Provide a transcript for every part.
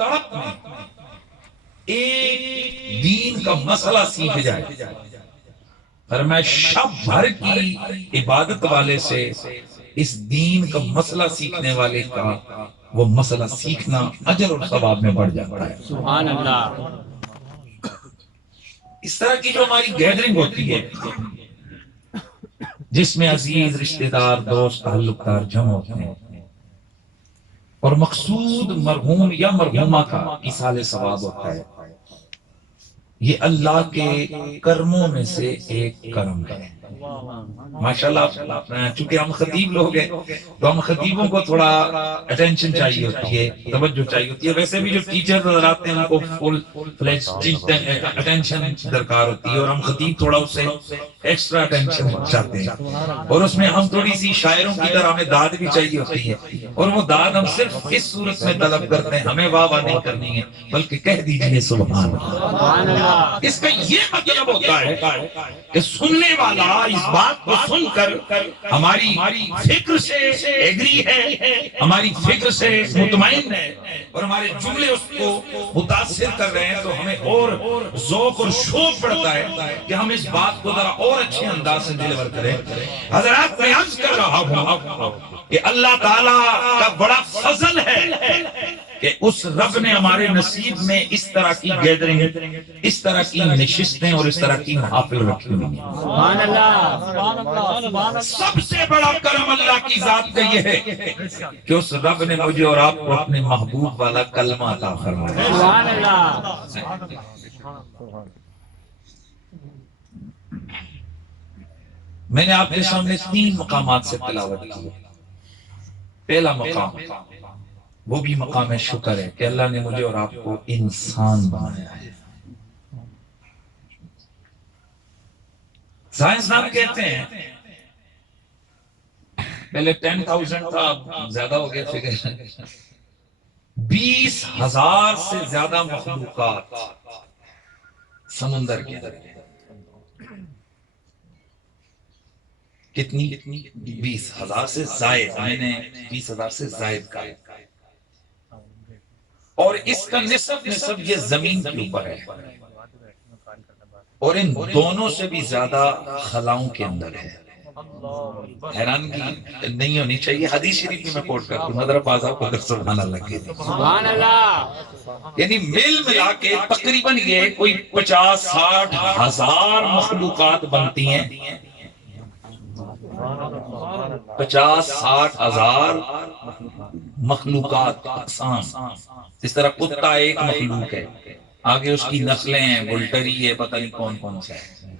تڑپ میں ایک دین کا مسئلہ سیکھ جائے، فرمایا شب بھر کی عبادت والے سے اس دین کا مسئلہ سیکھنے والے کا وہ مسئلہ سیکھنا اجر اور ثواب میں بڑھ جاتا ہے۔ سبحان اللہ۔ اس طرح کی جو ہماری گیدرنگ ہوتی ہے جس میں عزیز رشتہ دار دوست تعلقدار جمع ہوتے ہیں اور مقصود مرحوم یا مرحومہ کا ایصال ثواب ہوتا ہے، یہ اللہ کے کرموں میں سے ایک کرم ہے۔ ماشاءاللہ چونکہ ہم خطیب لوگ ہیں تو ہم خطیبوں کو تھوڑا اٹینشن چاہیے ہوتی ہے، توجہ چاہیے ہوتی ہے، ویسے بھی جو ٹیچر نظر آتے ہیں ان کو فل فلیج اٹینشن درکار ہوتی ہے، اور ہم خطیب تھوڑا اس سے ایکسٹرا اٹینشن چاہتے ہیں، اور اس میں ہم تھوڑی سی شاعروں کی طرح ہمیں داد بھی چاہیے ہوتی ہے، اور وہ داد ہم صرف اس صورت میں طلب کرتے ہیں، ہمیں واہ واہ نہیں کرنی ہے بلکہ کہہ دیجئے سبحان اللہ۔ اس کا یہ مطلب ہوتا ہے کہ سننے والا اس بات کو سن کر ہماری فکر سے ایگری ہے، ہماری فکر سے مطمئن ہے، اور ہمارے جملے اس کو متاثر کر رہے ہیں، تو ہمیں اور ذوق اور شوق بڑھتا ہے کہ ہم اس بات کو ذرا اور اچھے انداز سے ڈیلیور کریں۔ حضرات میں عرض کر رہا ہوں کہ اللہ تعالیٰ کا بڑا فضل ہے کہ اس رب نے ہمارے نصیب میں اس طرح کی گیدرنگ، اس طرح کی نشستیں اور اس طرح کی محافل رکھی ہوئی ہیں۔ سبحان اللہ۔ سب سے بڑا کرم اللہ کی ذات کا یہ ہے کہ اس رب نے مجھے اور آپ کو اپنے محبوب والا کلمہ عطا فرمایا۔ سبحان اللہ۔ میں نے آپ کے سامنے 3 مقامات سے تلاوت کی۔ پہلا مقام وہ بھی مقام شکر ہے کہ اللہ نے مجھے اور آپ کو انسان بنایا ہے۔ سائنسدان کہتے ہیں پہلے 10,000 تھا، اب زیادہ ہو گیا فگر، 20,000 سے زیادہ مخلوقات سمندر کے اندر۔ کتنی؟ 20,000 سے زائد، میں نے 20,000 سے زائد کہا، اور اس کا نصف یہ زمین کے اوپر ہے، اور ان دونوں سے بھی زیادہ خلاؤں کے اندر ہے۔ حیرانگی نہیں ہونی چاہیے، حدیث شریف میں کوٹ کرتا ہوں، مدر بازا کو اگر سبحان اللہ کے دیں، سبحان اللہ۔ یعنی مل ملا کے تقریباً یہ کوئی 50-60 ہزار مخلوقات بنتی ہیں، 50-60 ہزار مخلوقات اقسام۔ اس طرح کتا ایک مخلوق ہے، آگے اس کی نسلیں ہیں، بلٹری ہے، پتہ نہیں کون کون سا ہے،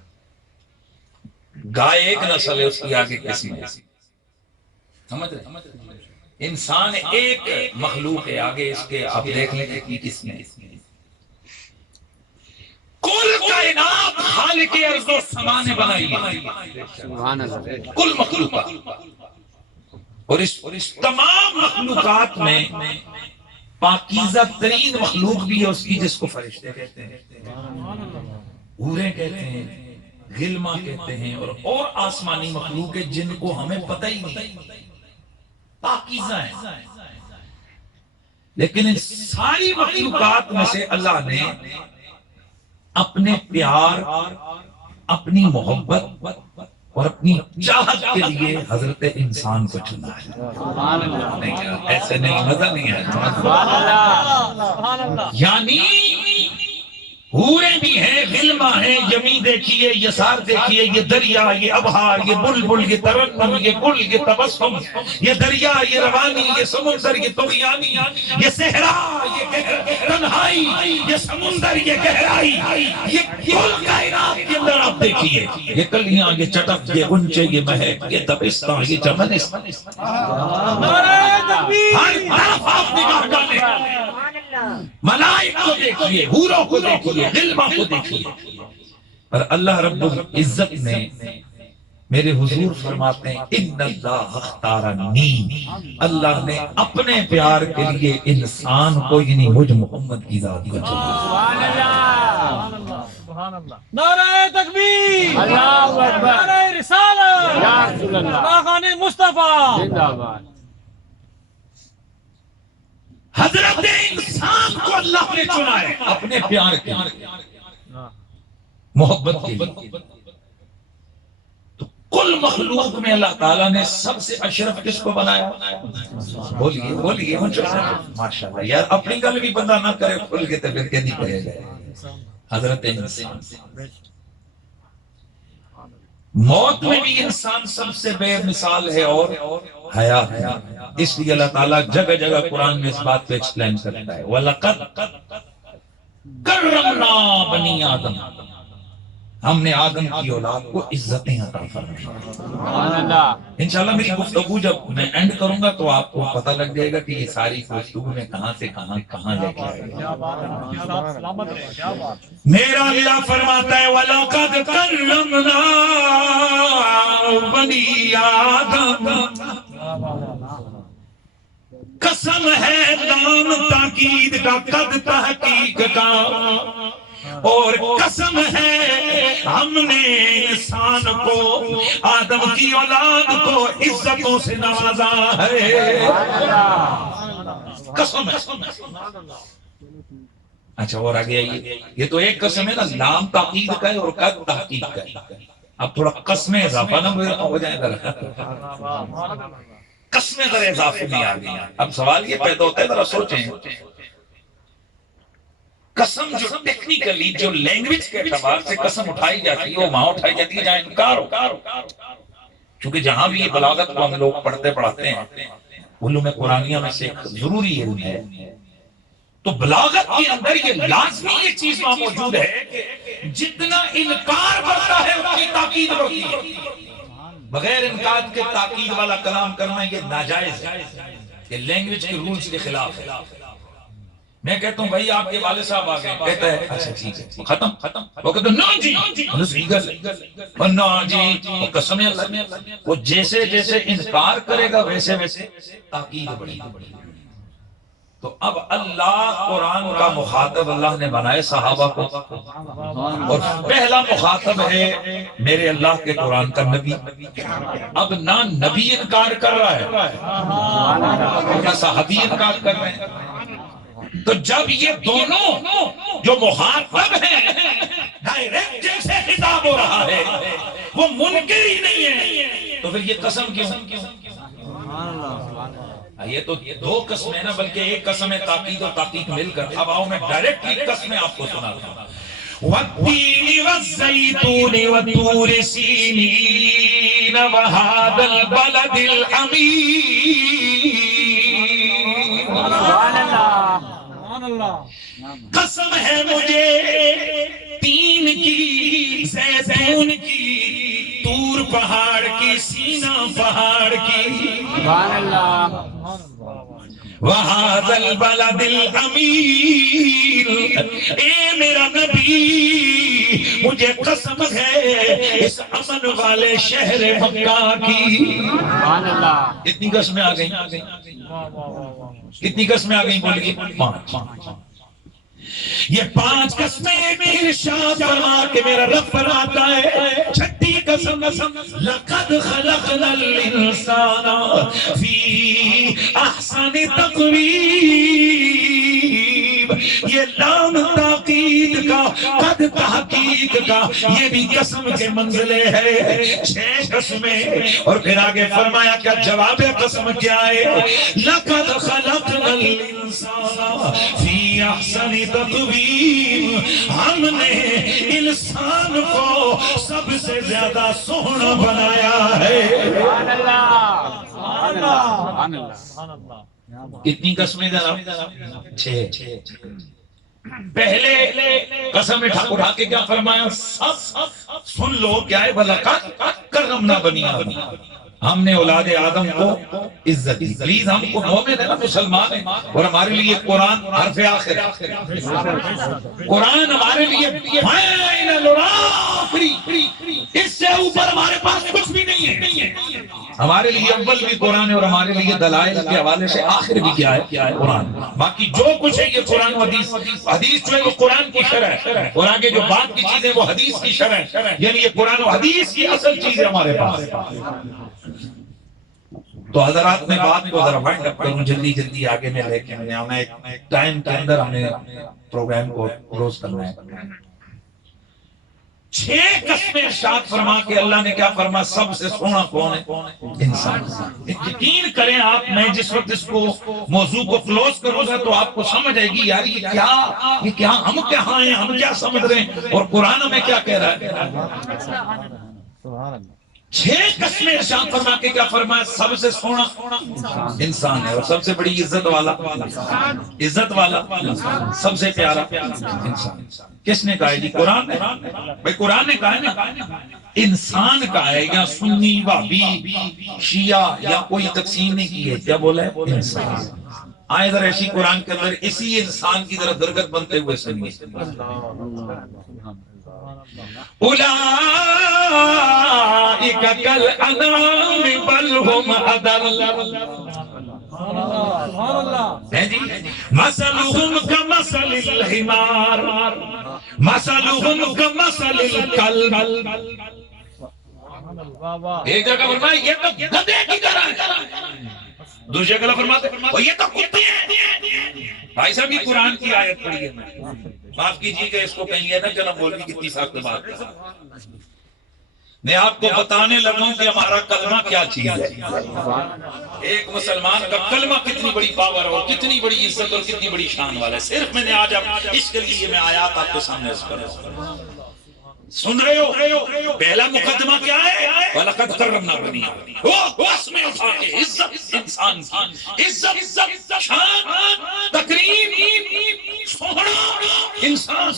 گائے ایک نسل ہے، اس کی آگے قسم ہے، سمجھ رہے؟ انسان ایک مخلوق ہے، آگے اس کے آپ دیکھ لیں کہ کس میں کل کائنات خالق ارض و سما نے بنائی ہے، سبحان اللہ۔ کل مخلوقات، اور اس تمام مخلوقات میں پاکیزہ ترین مخلوق بھی ہے اس کی، جس کو فرشتے کہتے ہیں، حوریں کہتے ہیں، غلما کہتے ہیں، اور آسمانی مخلوق ہے جن کو ہمیں پتہ ہی نہیں، پاکیزہ ہیں۔ لیکن ان ساری مخلوقات میں سے اللہ نے اپنے پیار، اپنی محبت اور اپنی چاہت کے لیے حضرت انسان کو چنا ہے۔ سبحان اللہ۔ نہیں، ایسے نہیں، مزہ نہیں ہے، سبحان اللہ۔ یعنی حوریں بھی ہیں، غلما ہیں، یمین دیکھیے، یسار دیکھیے، یہ دریا، یہ ابحار، یہ بلبل، یہ ترنم، یہ گل، یہ تبسم، یہ دریا، یہ روانی، یہ سمندر، یہ طغیانی، یہ صحرا، یہ تنہائی، یہ سمندر، یہ گہرائی، یہ کل کائنات کے اندر آپ دیکھیے، یہ کلیاں، یہ چٹک، یہ غنچے، یہ مہک، یہ دبستان، یہ چمنستان، ہر طرف آپ نگاہ ڈالیں، ملائک کو دیکھیے، حوروں کو دیکھیے، غلما کو دیکھیے، اور اللہ رب العزت نے میرے حضور فرماتے ہیں ان اللہ اختارنی، اللہ نے اپنے پیار کے لیے انسان کو، یعنی مجھ محمد کی ذات کو چنا۔ سبحان اللہ۔ سبحان اللہ۔ نعرہ تکبیر، اللہ اکبر، نعرہ رسالت، یا رسول اللہ، خاقان مصطفیٰ زندہ باد۔ حضرت انسان کو اللہ نے چنا ہے اپنے پیار کے محبت کے لیے. تو کل مخلوق میں اللہ تعالیٰ نے سب سے اشرف کس کو بنایا؟ بولیے بولیے ماشاءاللہ. یار اپنی گل بھی بندہ نہ کرے کھل کے تو پھر کہ نہیں کہے گا. حضرت انسان موت میں بھی انسان سب سے بے مثال ہے اور حیات ہے. اس لیے اللہ تعالیٰ جگہ جگہ قرآن میں اس بات پہ ایکسپلین کرتا ہے وَلَقَدْ کَرَّمْنَا بَنِي آدم. ہم نے آدم کی اولاد کو عزتیں عطا فرمائیں. سبحان اللہ. انشاءاللہ میری گفتگو جب میں اینڈ کروں گا تو آپ کو پتہ لگ جائے گا کہ یہ ساری گفتگو میں کہاں سے کہاں لے کے آئے گا. سلامت رہے. کیا بات. میرا اللہ فرماتا ہے وَلَقَدْ كَرَّمْنَا بَنِي آدم. قسم ہے لام تاکید کا قد تحقیق کا اور قسم ہے ہم نے انسان کو آدم کی اولاد کو عزتوں سے نوازا ہے. قسم ہے. اچھا اور آگے آئیے. یہ تو ایک قسم ہے نا لام تاکید کا ہے اور قد تحقیق کا ہے. اب تھوڑا قسمیں اضافہ نہ ہو جائے ذرا. قسمیں ذرا اضافے میں آ گئی. اب سوال یہ پیدا ہوتا ہے ذرا سوچیں قسم جو ٹیکنیکلی جو لینگویج کے اعتبار سے قسم اٹھائی جاتی ہے وہ وہاں اٹھائی جاتی ہے جہاں انکار ہو. کیونکہ جہاں بھی یہ بلاغت کو ہم لوگ پڑھتے پڑھاتے ہیں علوم قرآنیہ میں سے ایک ضروری علم ہے. تو بلاغت کے اندر یہ لازمی یہ چیز وہاں موجود ہے کہ جتنا انکار کرتا ہے اس کی تاکید ہوتی ہے. بغیر انکار کے تاکید والا کلام کرنا یہ ناجائز ہے. یہ لینگویج کے رولز کے خلاف ہے. میں کہتا ہوں بھائی آپ کے والد صاحب آ گئے کہتا ہے اچھا ٹھیک ہے ختم. وہ کہتا ہے نا جی نا جی قسم اللہ. وہ جیسے جیسے انکار کرے گا ویسے ویسے تاکید بڑھی. تو اب اللہ قرآن کا مخاطب اللہ نے بنائے صحابہ کو اور پہلا مخاطب ہے میرے اللہ کے قرآن کا نبی. اب نہ نبی انکار کر رہا ہے نہ صحابی انکار کر رہے ہیں. تو جب یہ دونوں جو مخاطب ہیں ڈائریکٹ جن سے خطاب ہو رہا ہے وہ منکر ہی نہیں ہے تو پھر یہ قسم کیوں؟ یہ تو دو قسم ہے نا بلکہ ایک قسم ہے تاکید اور تاکید مل کر. اب آؤ میں ڈائریکٹلی قسمیں آپ کو سناتا ہوں. وَالتِّينِ وَالزَّيْتُونِ وَالطُّورِ سِينِينَ وَهَذَا الْبَلَدِ الْأَمِينِ. قسم ہے مجھے تین کی زیتون کی طور پہاڑ کی سینا پہاڑ کی. سبحان اللہ. وَهَذَا الْبَلَدِ الْأَمِينِ. اے میرا نبی مجھے قسم ہے اس امن والے شہر مکہ کی. سبحان اللہ. کتنی قسمیں آ گئیں؟ کتنی قسمیں آ گئیں بولیے؟ 5. یہ 5 قسمیں میں ارشاد فرما کے میرا رب فرماتا ہے. چھٹی قسم لقد خلقنا الانسان فی احسن تقویم. یہ لام تاکید کا قد تحقیق کا یہ بھی قسم کے منزلے ہے. 6 قسمیں اور پھر آگے فرمایا کیا جواب قسم کیا ہے؟ لقد خلقنا الانسان فی احسن تقویم. ہم نے انسان کو سب سے زیادہ سونا بنایا ہے. سبحان اللہ. سبحان اللہ. سبحان اللہ. کتنی قسمیں جناب؟ 6. پہلے قسم اٹھا کے کیا فرمایا؟ سب سن لو کیا ہے؟ وَلَقَدْ كَرَّمْنَا بَنِي آدَمَ. ہم نے اولاد آدم کو عزت دی. پلیز ہم کو مومن ہیں نا مسلمان ہیں اور ہمارے لیے قرآن حرف آخر ہے. قرآن ہمارے لیے فائنل اور آخری. اس سے اوپر ہمارے پاس کچھ بھی نہیں ہے. ہمارے لیے اول بھی قرآن ہے اور ہمارے لیے دلائل کے حوالے سے آخر بھی کیا ہے؟ قرآن. باقی جو کچھ ہے یہ قرآن و حدیث. حدیث جو ہے وہ قرآن کی شرح ہے اور آگے جو بات کی چیزیں وہ حدیث کی شرح ہے. یعنی یہ قرآن و حدیث کی اصل چیز ہے ہمارے پاس. تو حضرات میں بات کو ذرا وائنڈ اپ کروں، جلدی جلدی آگے میں لے کے ہمیں ایک ٹائم کے اندر ہمیں پروگرام کو کلوز کرنا ہے۔ 6 قسمیں ارشاد فرما کے اللہ نے کیا فرما، سب سے سونا کون ہے؟ انسان۔ یقین کریں آپ، میں جس وقت اس کو موضوع کو کلوز کروں گا تو آپ کو سمجھ آئے گی یار یہ کیا ہم کہاں ہیں، ہم کیا سمجھ رہے ہیں اور قرآن ہمیں کیا کہہ رہا ہے۔ 6 قسمیں ارشاد فرما کے کیا فرمایا، سب سے سونا انسان ہے اور سب سے بڑی عزت والا سب سے پیارا انسان۔ کس نے کہا ہے جی؟ قرآن نے۔ بھائی قرآن نے کہا ہے نا، انسان کا ہے، یا سنی وہابی شیعہ یا کوئی تقسیم نہیں کی ہے، کیا بولا ہے؟ انسان۔ آئے ذرا ایسی قرآن کے اندر اسی انسان کی طرح درگت بنتے ہوئے سنیے۔ اولئک کالانعام بل هم اضل مثلهم كمثل الحمار مثلهم كمثل الكلب۔ ایک جگہ فرمایا یہ تو گدھے کی طرح ہے، دوسری جگہ فرماتے یہ تو کتے ہیں۔ بھائی صاحب یہ قرآن کی آیت پڑھی ہے، معاف کیجیے کہ اس کو کہیں گے نا جناب مولوی کتنی سخت بات ہے۔ میں آپ کو بتانے لگوں کہ ہمارا کلمہ کیا چیز ہے۔ ایک مسلمان کا کلمہ کتنی بڑی پاور اور کتنی بڑی عزت اور کتنی بڑی شان والا ہے۔ صرف میں نے آج اس کے لیے میں آیات آپ کے سامنے اس پر سن رہے ہو۔ پہلا مقدمہ کیا ہے؟ وَلَقَدْ كَرَّمْنَا بَنِي آدَمَ۔ وہ اس میں اٹھا کے عزت انسان کی، عزت شان تکریم سونا انسان۔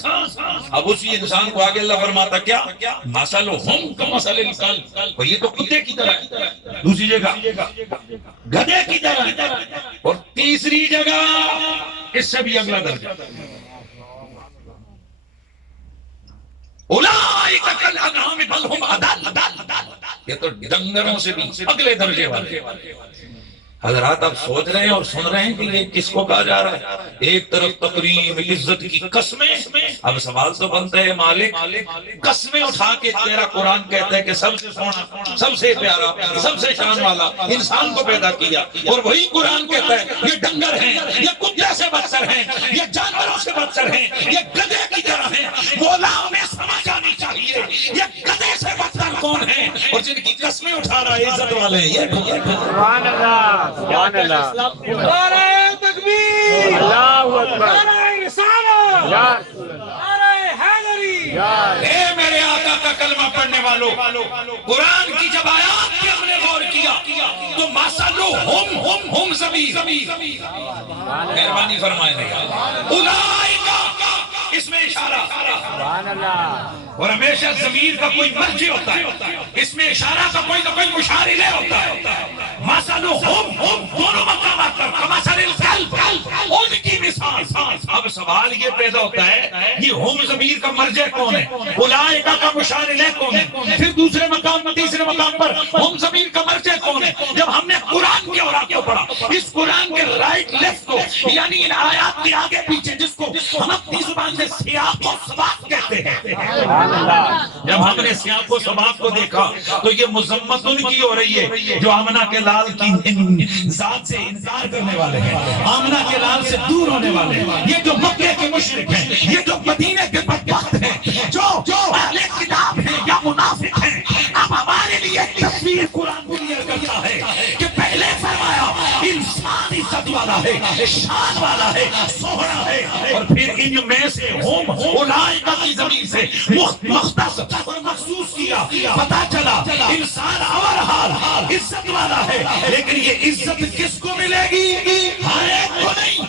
اب اسی انسان کو آگے اللہ فرماتا کیا، مَثَلُهُمْ كَمَثَلِ الْكَلْبِ، یہ تو کتے کی طرح ہے، دوسری جگہ گدھے کی طرح، اور تیسری جگہ اس سے بھی اگلا درجہ اولئک کالانعام بل هم اضل، یہ تو ڈنگروں سے بھی اگلے درجے والے۔ حضرات آپ سوچ رہے ہیں اور سن رہے ہیں کہ یہ کس کو کہا جا رہا ہے؟ ایک طرف تکریم عزت کی قسمیں، اب سوال تو بنتا ہے مالک قسمیں اٹھا کے تیرا قرآن کہتا ہے کہ سب سے سونا سب سے پیارا سب سے شان والا انسان کو پیدا کیا، اور وہی قرآن کہتا ہے یہ ڈنگر ہیں، یہ کتے سے بدتر ہیں، یہ جانوروں سے بدتر ہیں، یہ گدھے کی طرح ہیں۔ مولا ہمیں سمجھ آنی چاہیے یہ گدھے سے بدتر کون ہیں اور جن کی قسمیں اٹھا رہا ہے عزت والے ہیں۔ سبحان اللہ، سبحان اللہ، نعرہ تکبیر، اللہ اکبر، نعرہ رسالت، یا رسول اللہ، نعرہ حیدری۔ اے میرے آقا کا کلمہ پڑھنے والوں، قرآن کی جب آیات پہ ہم نے غور کیا تو مثلہم ضمیر، مہربانی فرمائے اولئک اس میں اشارہ، سبحان اللہ، اور ہمیشہ ضمیر کا کوئی مرجع ہوتا ہے، اس میں اشارہ کا کوئی نہ کوئی مشار الیہ ہوتا ہے۔ مثلہم دونوں مقامات پر کمثل الکلب، ان کی مثال۔ اب سوال یہ پیدا ہوتا ہے یہ ہم ضمیر کا مرجع کون ہے، اولئک کا مشار الیہ کون ہے، پھر دوسرے مقام تیسرے مقام پر ہم ضمیر کا مرجع کون ہے۔ جب ہم نے قرآن کے اوراق کو پڑھا، اس قرآن کے رائٹ لیفٹ کو یعنی ان آیات کے آگے پیچھے جس کو ہم اپنی زبان سے سیاق و سباق کہتے ہیں، جب ہم نے سیاق و سباق کو دیکھا تو یہ مذمت ان کی ہو رہی ہے جو آمنہ کے لال کی ذات سے انکار کرنے والے ہیں، آمنہ کے لال سے دور ہونے والے ہیں، یہ جو مکے کے مشرک ہیں، یہ جو مدینے کے بدبخت ہیں، جو اہل کتاب ہیں یا منافق ہیں۔ اب ہمارے لیے تصویر قرآن کلیئر کرتا ہے کہ پہلے فرمایا انسان عزت والا ہے، شان والا ہے، سوہنا ہے، اور پھر ان میں سے ہم اولئک کی زمین سے مختص اور مخصوص کیا، پتا چلا انسان اور حال عزت والا ہے، لیکن یہ عزت کس کو ملے گی؟ ہر ایک کو نہیں۔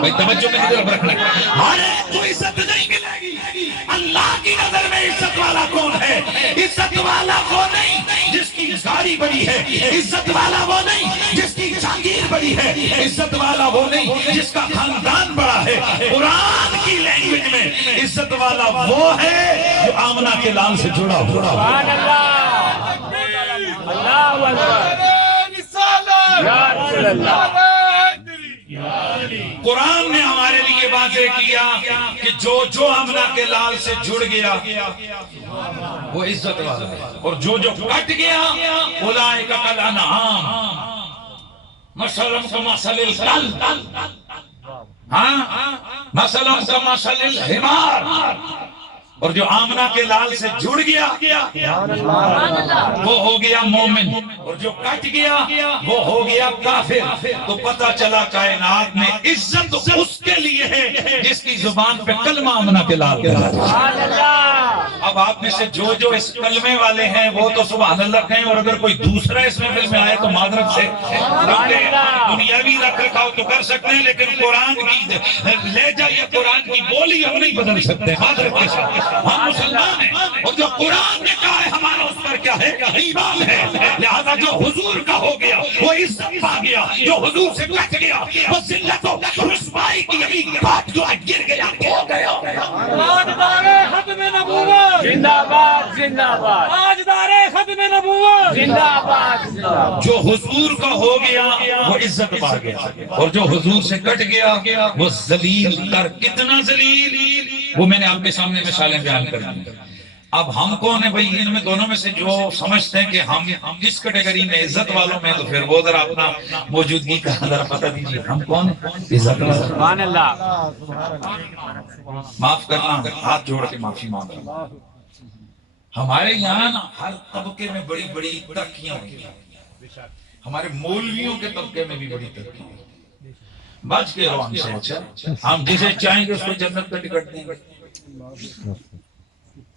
بھائی توجہ میں ادھر رکھنا، ہر ایک کو عزت نہیں ملے گی۔ اللہ کی نظر میں عزت والا کون ہے؟ عزت والا وہ نہیں جس کی گاڑی بڑی ہے، عزت والا وہ نہیں جس کی جاگیر بڑی ہے، عزت والا وہ نہیں جس کا خاندان بڑا ہے۔ قرآن کی لینگویج میں عزت والا وہ ہے جو آمنہ کے لال سے جڑا ہوا۔ سبحان اللہ، اللہ اکبر، نعرہ رسالت، یا رسول اللہ، نعرہ حیدری۔ قرآن نے ہمارے لیے واضح کیا کہ جو آمنہ کے لال سے جڑ گیا وہ عزت والا ہے، اور جو کٹ گیا اولئک کالانعام مثلهم کمثل الکلب، مثلهم کمثل الحمار، اور جو آمنہ کے لال سے جڑ گیا وہ ہو گیا مومن، اور جو کٹ گیا وہ ہو گیا کافر۔ تو پتہ چلا کائنات میں عزت اس کے لیے ہے جس کی زبان پہ کلمہ آمنہ کے لال ہے۔ اب آپ میں سے جو اس کلمے والے ہیں وہ تو سبحان اللہ کہیں، اور اگر کوئی دوسرا اس محفل میں آئے تو معذرت سے، دنیاوی رکھ رکھاؤ تو کر سکتے ہیں، لیکن قرآن کی لہجہ یا قرآن کی بولی ہم نہیں بدل سکتے، معذرت کے ساتھ۔ ہم مسلمان ہیں، اور جو قرآن نے کہا ہے ہمارا اس پر کیا ہے؟ ایمان ہے۔ لہذا جو حضور کا ہو گیا وہ عزت پا گیا، جو حضور سے کٹ گیا وہ ذلت و رسوائی کی ابھی بات جو گر گیا ہو گیا۔ تاجدار ختم نبوت زندہ باد، زندہ باد، تاجدار ختم نبوت زندہ باد، زندہ باد۔ جو حضور کا ہو گیا وہ عزت پا گیا، اور جو حضور سے کٹ گیا وہ ذلیل کر، کتنا ذلیل، وہ میں نے آپ کے سامنے مثالیں بیان کر دی۔ اب ہم کون ہیں بھائی؟ ان میں دونوں میں سے جو سمجھتے ہیں کہ ہم کس کیٹیگری میں عزت والوں میں، تو پھر وہ ذرا اپنا موجودگی کا ذرا پتہ دیجیے، ہم کون ہیں؟ عزت والے۔ سبحان اللہ۔ معاف کرنا، ہاتھ جوڑ کے معافی مانگ رہا ہوں۔ ہمارے یہاں نا ہر طبقے میں بڑی بڑی ترقیاں ہوئی ہیں، ہمارے مولویوں کے طبقے میں بھی بڑی ترقی ہے۔ بچ کے رہو ہم سے، اچھا ہم جسے چاہیں گے اس کو جنت کا ٹکٹ دیں گے،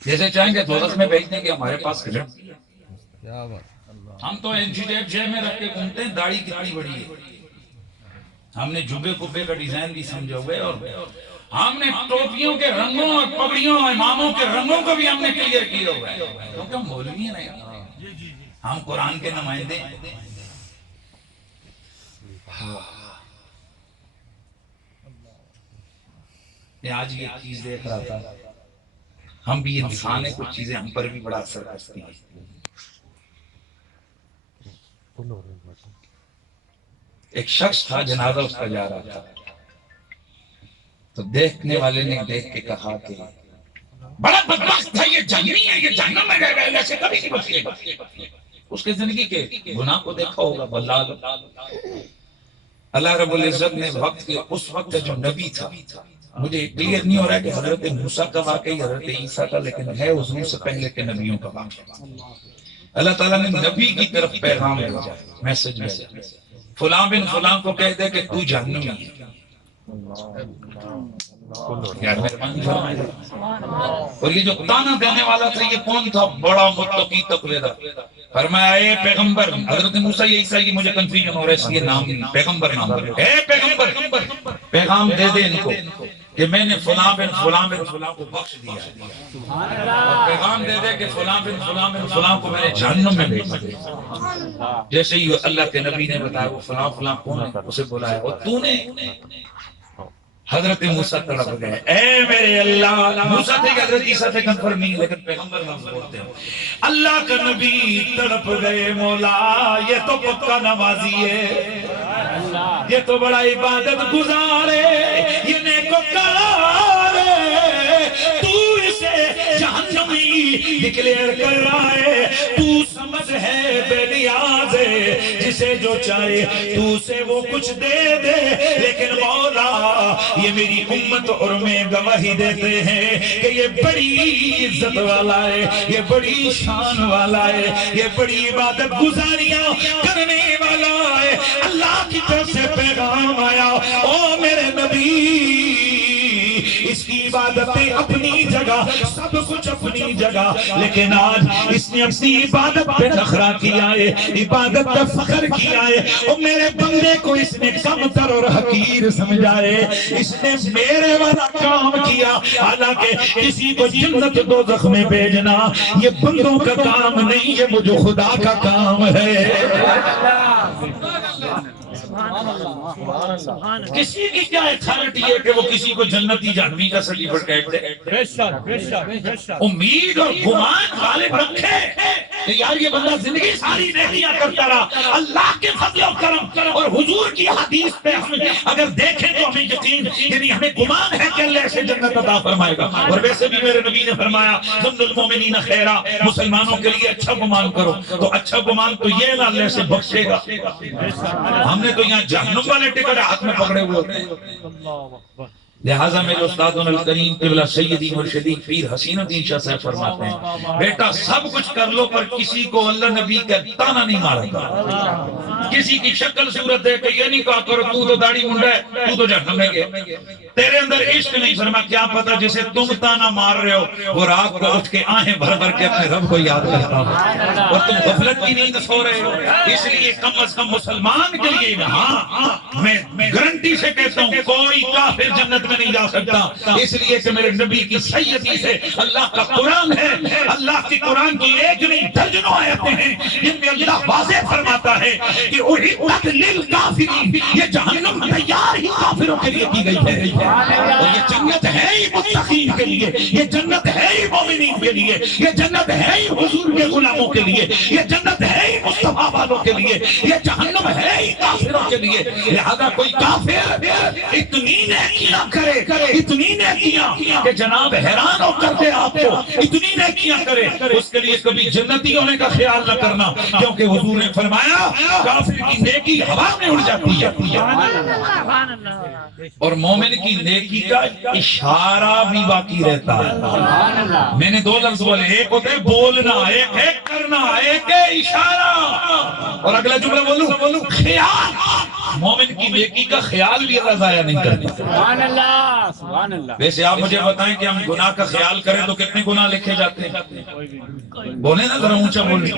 جیسے چاہیں گے دوزخ میں بھیج دیں گے، ہمارے پاس ٹکٹ۔ ہم تو انچی جیب میں رکھ کے گھومتے ہیں، داڑھی کتنی بڑی ہے، ہم نے جبے کبے کا ڈیزائن بھی سمجھا ہوا ہے، اور ہم نے ٹوپیوں کے رنگوں اور پگڑیوں اور اماموں کے رنگوں کو بھی ہم نے کلیئر کیا ہوا ہے، کیونکہ ہم مولوی ہیں نہیں، ہم قرآن کے نمائندے ہیں۔ میں آج یہ چیز دیکھ رہا تھا، ہم بھی انسان ہیں، کچھ چیزیں ہم پر بھی بڑا اثر کرتی ہیں۔ ایک شخص تھا، جنازہ اس کا جا رہا تھا، تو دیکھنے والے نے دیکھ کے کہا کہ بڑا بدبخت تھا، یہ جہنمی ہے، یہ جہنم میں رہ گئے، ایسے کبھی نہیں بچے گا۔ اس کے زندگی کے گناہ کو دیکھا ہوگا، اللہ رب العزت نے وقت کے اس وقت جو نبی تھا، مجھے کلیئر نہیں ہو رہا ہے کہ حضرت موسیٰ کا واقعی حضرت عیسیٰ کا، لیکن ہے حضور سے پہلے کے نبیوں کا واقعہ۔ اللہ تعالیٰ نے نبی کی طرف پیغام بھیجا، میسج بھیجا، فلاں بن فلاں کو کہہ دے کہ تو جہنمی ہے۔ یار مہربانی فرمائے۔ اور یہ جو تانا دینے والا تھا یہ کون تھا؟ بڑا متقی تقوی دار۔ فرمایا اے پیغمبر، حضرت موسیٰ یہ عیسیٰ کی مجھے کنفیوژن ہو رہا ہے اس لیے نام نہیں، پیغمبر نام دے، اے پیغمبر پیغام دے دے ان کو کہ میں نے فلاں بن فلاں کو بخش دیا ہے، اور پیغام دے دے کہ فلاں بن فلاں کو میں نے جہنم میں بھیج دیا۔ جیسے ہی اللہ کے نبی نے بتایا وہ فلاں کون ہے، اسے بلایا، اور تو نے حضرت موسیٰ تڑپ گئے، اے میرے اللہ، موسیٰ تھے کہ حضرت عیسیٰ تھے کنفرم نہیں، لیکن پیغمبر نام بولتے ہیں، اللہ کا نبی تڑپ گئے، مولا یہ تو پکا نمازی ہے، یہ تو بڑا عبادت گزار ہے، یہ نیکوکار ہے، تو اسے جہنمی ڈکلیئر کر رہا ہے، تو سمجھ ہے بے نیاز ہے، جسے جو چاہے تو اسے وہ کچھ دے دے، لیکن مولا یہ میری امت اور میں گواہی دیتے ہیں کہ یہ بڑی عزت والا ہے، یہ بڑی شان والا ہے، یہ بڑی عبادت گزاریاں کرنے والا ہے۔ اللہ کی طرف سے پیغام آیا، او میرے نبی، اس کی عبادتیں اپنی جگہ، سب کچھ اپنی جگہ، لیکن آج اس نے اپنی عبادت پہ نخرہ کیا ہے، عبادت پہ فخر کیا ہے، اور میرے بندے کو اس نے کم تر اور حقیر سمجھا ہے، اس نے میرے والا کام کیا، حالانکہ کسی کو جنت دوزخ میں بھیجنا یہ بندوں کا کام نہیں، یہ مجھے خدا کا کام ہے۔ کسی کی کیا اتھارٹی ہے کہ وہ کسی کو جنتی جہنمی کا سرٹیفکیٹ دے؟ امید اور گمان غالب رکھے کہ یار یہ بندہ زندگی ساری نیکیاں کرتا رہا، اللہ کے فضل و کرم اور حضور کی حدیث پہ ہم اگر دیکھیں تو ہمیں یقین، یعنی ہمیں گمان ہے کہ اللہ ایسے جنت عطا فرمائے گا۔ اور ویسے بھی میرے نبی نے فرمایا ظن المومنین خیرا، مسلمانوں کے لیے اچھا گمان کرو، تو اچھا گمان تو یہ نا اللہ سے بخشے گا۔ ہم نے تو یہاں جہنم والے ٹکٹ ہاتھ میں پکڑے ہوئے ہوتے ہیں۔ لہٰذا میرے استاد الکریم قبلہ سیدی مرشدی پیر حسین الدین شاہ صاحب فرماتے ہیں بیٹا سب کچھ کر لو پر کسی کو اللہ نبی کا تانا نہیں مارے گا، کسی کی شکل صورت دے کے یہ نہیں کہا کرو تو تو داڑھی منڈا ہے، تو تو جہنم میں گیا، تیرے اندر عشق نہیں۔ فرما کیا پتا جسے تم تانا مار رہے ہو وہ رات کو اٹھ کے آہیں بھر بھر کے اپنے رب کو یاد کرتا ہو، اور تم غفلت کی نیند سو رہے ہو۔ اس لیے کم از کم مسلمان کے لیے ہاں میں گارنٹی سے کہتا ہوں کوئی کافر جنت میں نہیں جا سکتا، اس لیے کہ میرے نبی کی سیدی سے اللہ کا قرآن ہے، اللہ کی قرآن کی ایک نہیں درجنوں آیتیں ہیں جن میں اللہ واضح فرماتا ہے کہ اُحِطَّتْ لِلْكَافِرِينَ، یہ جہنم تیار ہی کافروں کے لیے کی گئی ہے، اور یہ جنت ہے ہی متقین کے لیے، یہ جنت ہے ہی مومنین کے لیے، یہ جنت ہے ہی حضور کے غلاموں کے لیے، یہ جنت ہے ہی مصطفیٰ والوں کے لیے، یہ جہنم ہے ہی کافروں کے لیے۔ لہذا کوئی کافر اتنی نیکیاں کرے، اتنی نیکیاں کہ جناب حیران ہو کر دے آپ کو، اتنی نیکیاں کرے، اس کے لیے کبھی جنتی ہونے کا خیال نہ کرنا، کیونکہ حضور نے فرمایا کافر کی نیکی ہوا میں اڑ جاتی ہے، اور مومن کی نیکی کا اشارہ بھی باقی رہتا ہے۔ میں نے دو لفظ بولے، ایک ہوتے بولنا، ایک ہے کرنا، ایک ہے اشارہ، اور اگلا جملہ بولوں خیال۔ مومن کی نیکی کا خیال بھی اللہ ضائع نہیں کرتا۔ سبحان اللہ، سبحان اللہ۔ ویسے آپ مجھے بتائیں کہ ہم گناہ کا خیال کریں تو کتنے گناہ لکھے جاتے ہیں؟ بولے نا ذرا اونچا بولیں،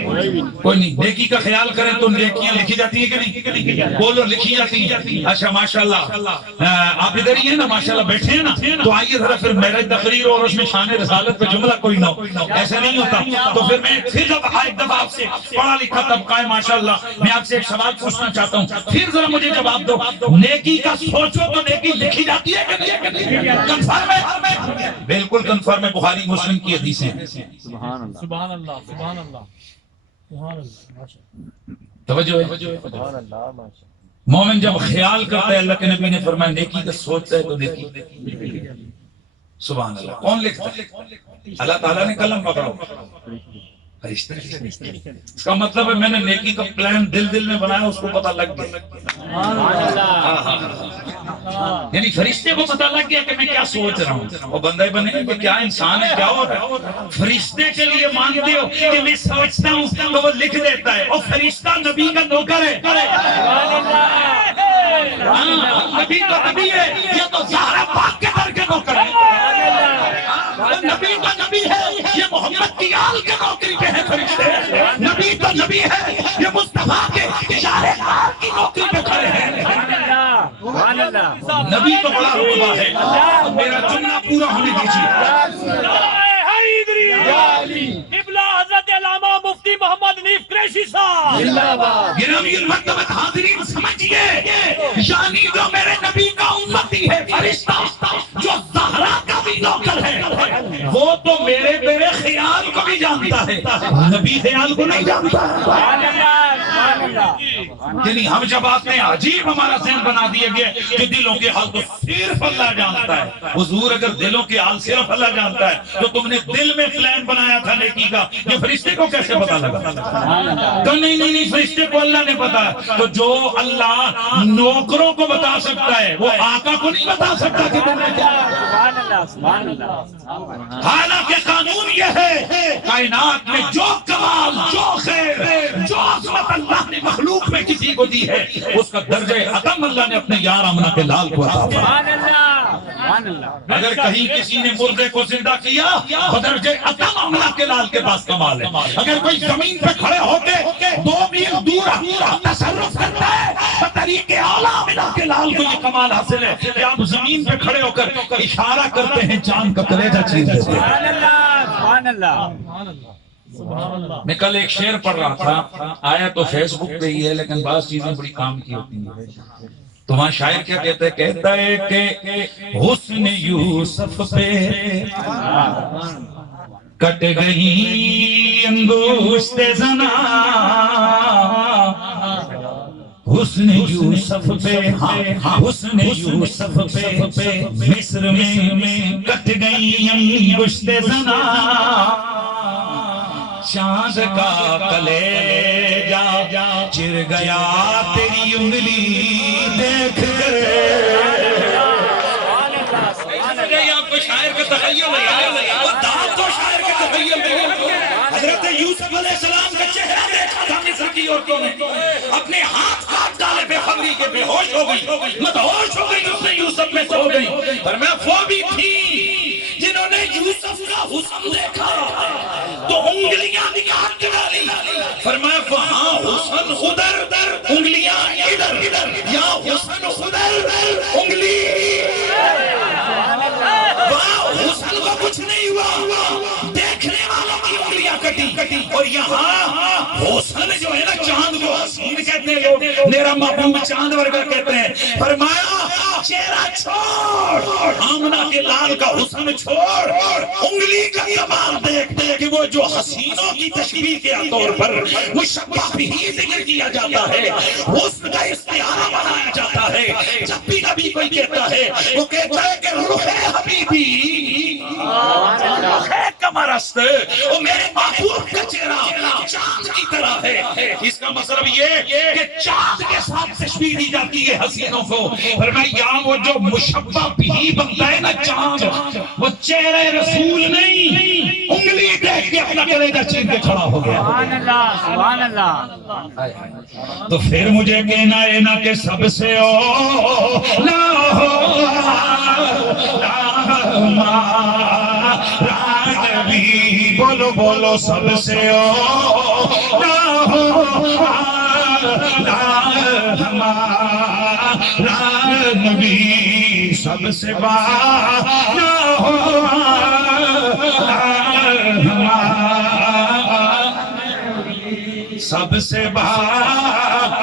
کوئی نہیں۔ نیکی کا خیال کریں تو نیکیاں لکھی جاتی ہیں کہ نہیں؟ بولو لکھی جاتی ہیں۔ اچھا ماشاءاللہ آپ ادھر ہی ہیں نا، ماشاءاللہ بیٹھے ہیں نا، تو آئیے ذرا پھر میرا تقریر اور اس میں شان رسالت پہ جملہ کوئی نہ ہو، ایسا نہیں ہوتا۔ تو پھر میں پھر جب ایک دفعہ آپ سے پڑھا لکھا طبقہ ہے ماشاءاللہ، میں آپ سے ایک سوال پوچھنا چاہتا ہوں، پھر ذرا مجھے جواب دو، نیکی کا سوچو تو نیکی لکھی جاتی ہے کہ نہیں؟ کنفرم ہے؟ بالکل کنفرم ہے، بخاری مسلم کی حدیثیں ہیں۔ سبحان اللہ، سبحان اللہ، سبحان اللہ، سبحان اللہ، توجہ ہے۔ مومن جب خیال کرتا ہے، اللہ کے نبی نے فرمایا نیکی کا سوچتا ہے تو نیکی۔ سبحان اللہ۔ کون لکھتا ہے؟ اللہ تعالیٰ نے قلم پکڑا، فرشتے۔ اس کا مطلب ہے میں نے نیکی کا پلان دل میں بنایا، اس کو پتہ لگ گیا، یعنی فرشتے کو پتہ لگ گیا کہ میں کیا سوچ رہا ہوں۔ وہ بندہ بنے کہ کیا انسان ہے، کیا ہو رہا ہے۔ فرشتے کے لیے مانتے ہو کہ میں سوچتا ہوں تو وہ لکھ دیتا ہے، اور فرشتہ نبی کا نوکر ہے۔ نبی تو نبی ہے، یہ تو زہرا پاک کے در کے نوکر ہے۔ نبی تو نبی ہے، یہ محمد کی آل کے نوکری پہ ہے فرشتے۔ نبی تو نبی ہے، یہ مصطفیٰ کے شارع کار کی نوکری پہ کھڑے ہیں۔ نبی تو بڑا رتبہ ہے۔ میرا جملہ پورا ہونے دیجیے۔ قبلہ حضرت علامہ مفتی محمد حنیف قریشی صاحب۔ گرامی المرتبت حاضرین سمجھیے، یعنی جو میرے نبی کا امتی ہے فرشتہ، جو زہرا کا بھی نوکر ہے، وہ تو میرے خیال کو بھی جانتا ہے، نبی خیال کو نہیں جانتا۔ یعنی ہم جب آتے ہیں عجیب ہمارا ذہن بنا دیا گیا کہ دلوں کے حال تو صرف اللہ جانتا ہے۔ حضور اگر دلوں کے حال صرف اللہ جانتا ہے تو تم نے دل میں پلان بنایا تھا نیکی کا، یہ فرشتے کو کیسے پتا لگا؟ تو نہیں فرشتے کو اللہ نے بتایا۔ تو جو اللہ نوکروں کو بتا سکتا ہے وہ آقا کو نہیں بتا سکتا کہ تم نے کیا۔ حالانکہ قانون یہ ہے کائنات میں جو کمال، جو خیر، جو عظمت اللہ نے مخلوق میں کسی کو دی ہے، اس کا درجہ عدم اللہ نے اپنے یار آمنہ کے لال کو عطا فرمایا۔ اگر کہیں کسی نے مردے کو زندہ کیا، بدرجہ عدم آمنہ کے لال کے پاس کمال ہے۔ اگر کوئی زمین پہ کھڑے ہو کے 2 میل دور تصرف کرتا ہے، بطریق اعلیٰ آمنہ کے لال کو یہ کمال حاصل ہے کہ آپ زمین پہ کھڑے ہو کر اشارہ کرتے ہیں، جان کا کلیجہ چیر دیتے ہیں۔ میں کل ایک شعر پڑھ رہا تھا، آیا تو فیس بک پہ ہی ہے لیکن بعض چیزیں بڑی کام کی ہوتی ہیں۔ تو وہاں شاعر کیا کہتا ہے؟ کہتا ہے کہ حسن یوسف پہ کٹ گئی انگشت زنا حسن یوسف پہ حسن یوسف پہ مصر میں کٹ گئی انگشت زنا چاند کا کلیجہ چر گیا تیری انگلی دیکھ کر آپ کو شاعر کا تخیل ہے اور داد کو شاعر کا تخیل ہے حضرت یوسف علیہ السلام کا چہرہ دیکھا تھا مصر کی عورتوں نے اپنے ہاتھ کاٹ ڈالے بے خبری کے بے ہوش ہو گئی مدہوش ہو گئی اس نے یوسف میں سو گئی فرمایا وہ بھی تھی جنہوں نے یوسف کا حسن دیکھا تو انگلیاں نکال کے ڈالی فرمایا وہاں حسن ادھر انگلیاں ادھر یا حسن ادھر انگلی حسن کو کچھ نہیں ہوا دیکھنے والوں کی انگلیاں کٹی اور یہاں حسن جو ہے نا چاند کو حسین کہتے ہیں لوگ میرا محبوب چاند ورگا کہتے ہیں فرمایا چہرہ چھوڑ آمنہ کے لال کا حسن چھوڑ انگلی کا کمال دیکھتے کہ وہ جو حسینوں کی تشبیہ کے طور پر مشبہ بھی ذکر کیا جاتا ہے حسن کا استعارہ بنایا جاتا ہے جب بھی نبی کوئی کہتا ہے وہ کہتا ہے کہ رخ حبیبی رخ کمرست وہ میرے محبوب کا چہرہ چاند کی طرح ہے اس کا مطلب یہ کہ چاند کے ساتھ تشبیہ دی جاتی ہے حسینوں کو فرمایا یہاں وہ جو مشبہ بھی بنتا ہے نا چاند وہ چہرہ رسول نہیں انگلی دیکھ کے اپنا کلیجہ چیر کے کھڑا ہو گیا سبحان اللہ تو پھر مجھے کہنا ہے نا کہ سب سے اولا نبی بولو بولو سب سے اولا نبی سب سے سب سے آج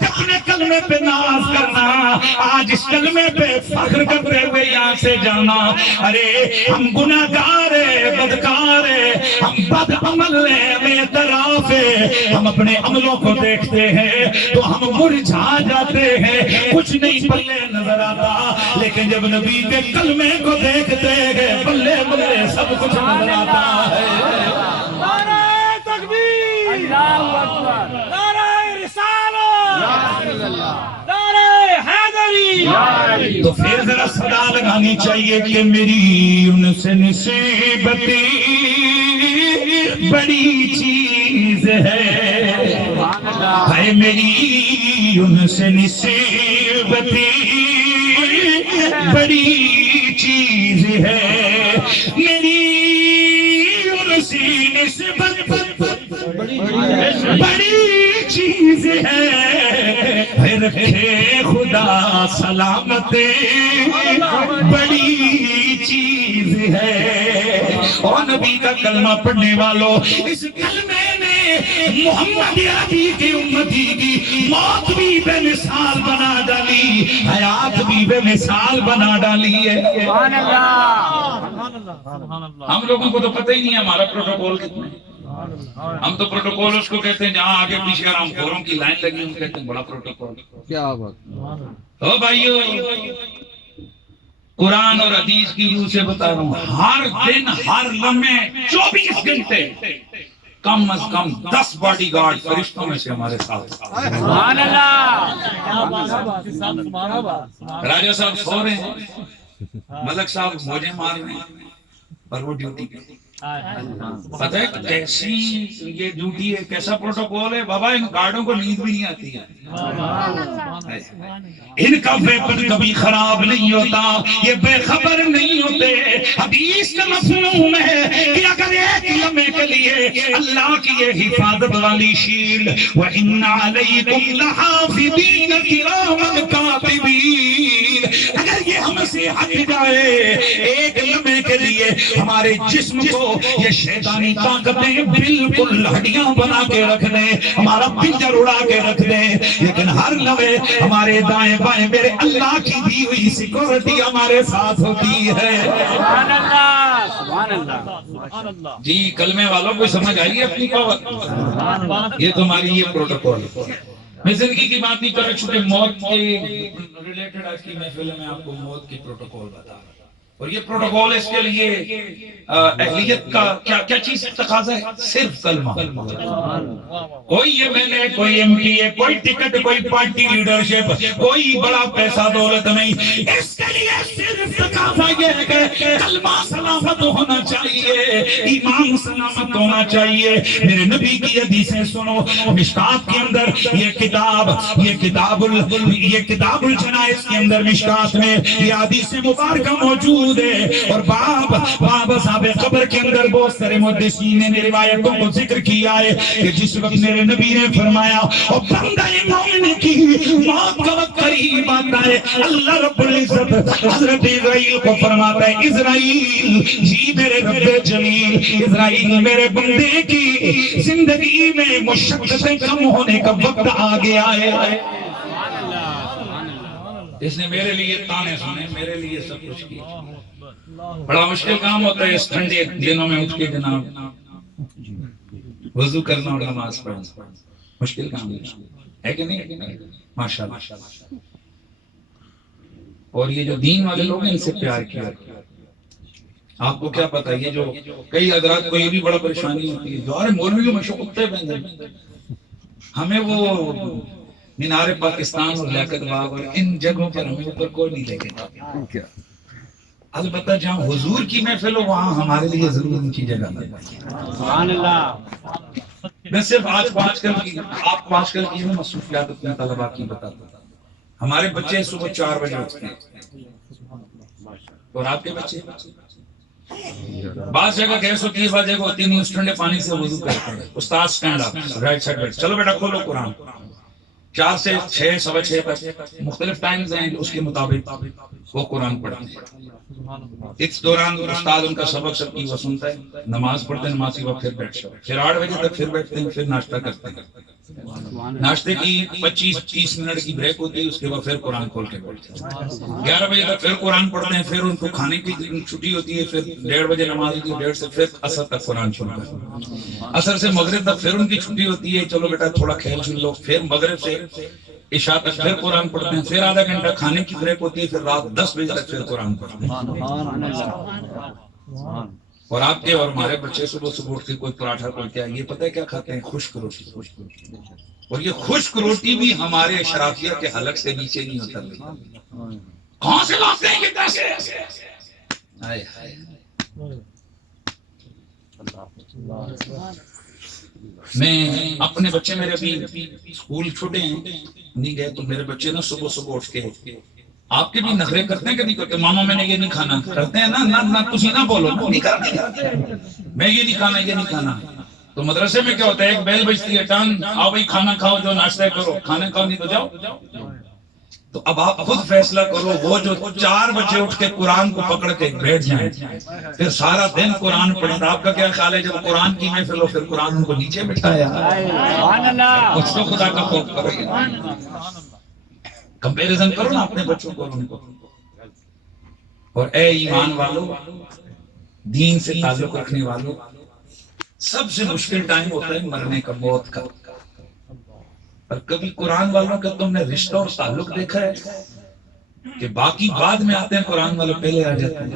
اپنے کلمے پہ ناز کرنا آج اس کلمے پہ فخر کرتے ہوئے یہاں سے جانا ارے ہم گناہگار بدکار ہم بد عمل بے طرف ہم اپنے عملوں کو دیکھتے ہیں تو ہم مرجھا جاتے ہیں کچھ نہیں پلے نظر آتا لیکن جب نبی کے کلمے کو دیکھتے ہیں بلے بلے سب کچھ نظر آتا ہے نعرہ تکبیر اللہ اکبر نعرہ رسالت نعرہ حیدری تو پھر ذرا صدا لگانی چاہیے کہ میری ان سے نسبتی بڑی چیز ہے میری ان سے نسبتی بڑی چیز ہے میری ان سے نسبت بڑی چیز ہے رکھے خدا سلامت بڑی چیز ہے اور نبی کا کلمہ پڑھنے والوں اس کلمے نے محمد عربی کی امتی کی موت بھی بے مثال بنا ڈالی حیات بھی بے مثال بنا ڈالی ہے سبحان اللہ ہم لوگوں کو تو پتہ ہی نہیں ہے ہمارا پروٹوکول کتنا ہے ہم تو پروٹوکول اس کو کہتے ہیں جہاں آگے پیچھے آرام خوروں کی لائن لگی ہم کہتے ہیں بڑا پروٹوکول کیا بات او بھائیو قرآن اور حدیث کی روح سے بتا رہا ہوں ہر دن ہر لمحے 24 گھنٹے کم از کم 10 باڈی گارڈ فرشتوں میں سے ہمارے ساتھ سبحان اللہ راجہ صاحب سو رہے ہیں ملک صاحب موجیں مار رہے ہیں اور وہ ڈیوٹی پہ پتہ ہے کیسی یہ ڈیوٹی ہے کیسا پروٹوکول ہے بابا ان گارڈوں کو نیند بھی نہیں آتی ہے ان کا ویپن کبھی خراب نہیں ہوتا یہ بے خبر نہیں ہوتے حدیث کا مفہوم ہے کہ اگر ایک لمحے کے لیے اللہ کی یہ حفاظت والی شیلڈ وَإِنَّ عَلَيْكُمْ لَحَافِظِينَ كِرَامًا كَاتِبِينَ اگر یہ ہم سے ہٹ جائے ایک لمحے کے لیے ہمارے جسم کو یہ شیطانی طاقتیں بالکل ہڈیاں بنا کے رکھ دیں, ہمارا پنجر اڑا کے رکھ دیں, لیکن ہر لمحے ہمارے دائیں بائیں میرے اللہ کی دی ہوئی سیکورٹی ہمارے ساتھ ہوتی ہے. سبحان اللہ, سبحان اللہ. جی کلمے والوں کو سمجھ آئی ہے اپنی پاور؟ یہ تمہاری یہ پروٹوکول. میں زندگی کی بات نہیں کر رہا, چونکہ موت کے ریلیٹڈ آج کی محفل میں آپ کو موت کی پروٹوکول بتا رہا ہوں. اور یہ پروٹوکول اس کے لیے اہلیت کا کیا چیز تقاضا ہے؟ صرف کلمہ. کوئی ایم ایل اے, کوئی ایم پی اے, کوئی ٹکٹ, کوئی پارٹی لیڈرشپ, کوئی بڑا پیسہ دولت نہیں. اس کے لیے صرف تقاضا یہ ہے کہ کلمہ سلامت ہونا چاہیے, ایمان سلامت ہونا چاہیے. میرے نبی کی حدیثیں سنو, مشکات کے اندر یہ کتاب الجنائز کے اندر مشکات میں یہ حدیث مبارکہ موجود ہے. اور باب صاحب قبر کے اندر بہت سارے محدثین نے روایتوں کو ذکر کیا ہے کہ جس وقت میرے نبی نے فرمایا اور بندہ مومن کی موت کا وقت قریب آتا ہے, اللہ رب العزت حضرت اسرائیل کو فرماتا ہے, اسرائیل جی میرے رب جلیل, اسرائیل میرے بندے کی زندگی میں مشقتیں کم ہونے کا وقت آ گیا ہے. اس نے میرے لیے تانے سنے, میرے لیے سب کچھ کیا. بڑا مشکل کام ہوتا ہے اس ٹھنڈے دنوں میں اٹھ کے جناب وضو کرنا اور نماز پڑھنا, مشکل کام ہے کہ نہیں؟ ماشاءاللہ. اور یہ جو دین والے لوگ ہیں ان سے پیار کیا. آپ کو کیا پتا, یہ جو کئی حضرات کو یہ بھی بڑا پریشانی ہوتی ہے, جو ارے مولویوں میں شکتے بندے, ہمیں وہ مینار پاکستان اور لیاقت باغ اور ان جگہوں پر ہمیں اوپر کوئی نہیں لے کے. البتہ جہاں حضور کی محفل ہو وہاں ہمارے لیے ضرور ان کی جگہ ہے. سبحان اللہ. میں صرف آپ کو آج کل کی مصروفیات اپنے طلباء کی بتاتا ہوں. ہمارے بچے صبح 4 بجے اٹھتے ہیں, اور آپ کے بچے بعض جگہ گیس ہوتی ہے, بعض جگہ ہوتی نہیں, اس ٹھنڈے پانی سے وضو کرتے ہیں. استاد سٹینڈ اپ, رائٹ سائڈ بیٹھ, چلو بیٹا کھولو قرآن. 4 سے 6, 6:15 تک مختلف ٹائمز ہیں, اس کے مطابق وہ قرآن پڑھتے ہیں. اس دوران استاد ان کا سبق سب کی وہ سنتا ہے, نماز پڑھتے ہیں, نماز کے بعد پھر بیٹھ جاتے ہیں, پھر 8 بجے تک پھر بیٹھتے ہیں, پھر ناشتہ کرتے ہیں. ناشتے کی 25-30 منٹ کی بریک ہوتی ہے, اس کے بعد پھر قرآن کھول کے بیٹھتے ہیں. 11 بجے تک پھر قرآن پڑھتے ہیں, پھر ان کو کھانے کی چھٹی ہوتی ہے, پھر 1:30 بجے نماز ہوتی ہے, 1:30 سے پھر عصر تک قرآن سنتے ہیں. عصر سے مغرب تک پھر ان کی چھٹی ہوتی ہے, چلو بیٹا تھوڑا کھیل سن لو, پھر مغرب سے عشاء تک پھر قرآن پڑھتے ہیں, پھر آدھا گھنٹہ کھانے کی بریک ہوتی ہے, پھر رات 10 بجے تک پھر قرآن پڑھتے ہیں. اور آپ کے اور ہمارے بچے صبح اٹھ کے کوئی پراٹھا کوئی کیا, یہ پتہ ہے کیا کھاتے ہیں؟ خشک روٹی. اور یہ خشک روٹی بھی ہمارے اشرافیہ کے حلق سے نیچے نہیں ہوتا. کہاں سے لاتے ہیں یہ پیسے؟ میں اپنے بچے, میرے ابھی اسکول چھوٹے ہیں نہیں گئے, تو میرے بچے نا صبح اٹھ کے آپ کے بھی نخرے کرتے ہیں کہ نہیں کرتے؟ ماما میں نے یہ نہیں کھانا, کرتے ہیں نا, تسی نہ بولو, نہیں کرتے, میں یہ نہیں کھانا, یہ نہیں کھانا. تو مدرسے میں کیا ہوتا ہے, ایک بیل بجتی ہے, ٹان آؤ بھائی کھانا کھاؤ, جو ناشتہ کرو, کھانا کھاؤ نہیں تو جاؤ. تو اب آپ خود فیصلہ کرو, وہ جو 4 بجے اٹھ کے قرآن کو پکڑ کے بیٹھ جائیں, پھر سارا دن قرآن پڑھیں, آپ کا کیا خیال ہے جب قرآن کی محفل ہو پھر قرآن ان کو نیچے بٹھایا؟ کچھ تو خدا کا خوف کرو, کمپیریزن کرو نا اپنے بچوں کو ان کو. اور اے ایمان والو, دین سے تعلق رکھنے والوں, سب سے مشکل ٹائم ہوتا ہے مرنے کا, موت کا. اور کبھی قرآن والوں کا تم نے رشتہ اور تعلق دیکھا ہے کہ باقی بعد میں آتے ہیں, قرآن والے پہلے آ جاتے ہیں.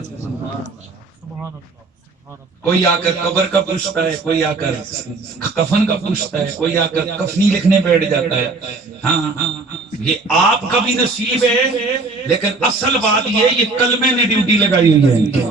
کوئی آ کر قبر کا پوچھتا ہے, کوئی آ کر کفن کا پوچھتا ہے, کوئی آ کر کفنی لکھنے بیٹھ جاتا ہے. ہاں یہ آپ کا بھی نصیب ہے, لیکن اصل بات یہ کلمے نے ڈیوٹی لگائی ہوئی ہے.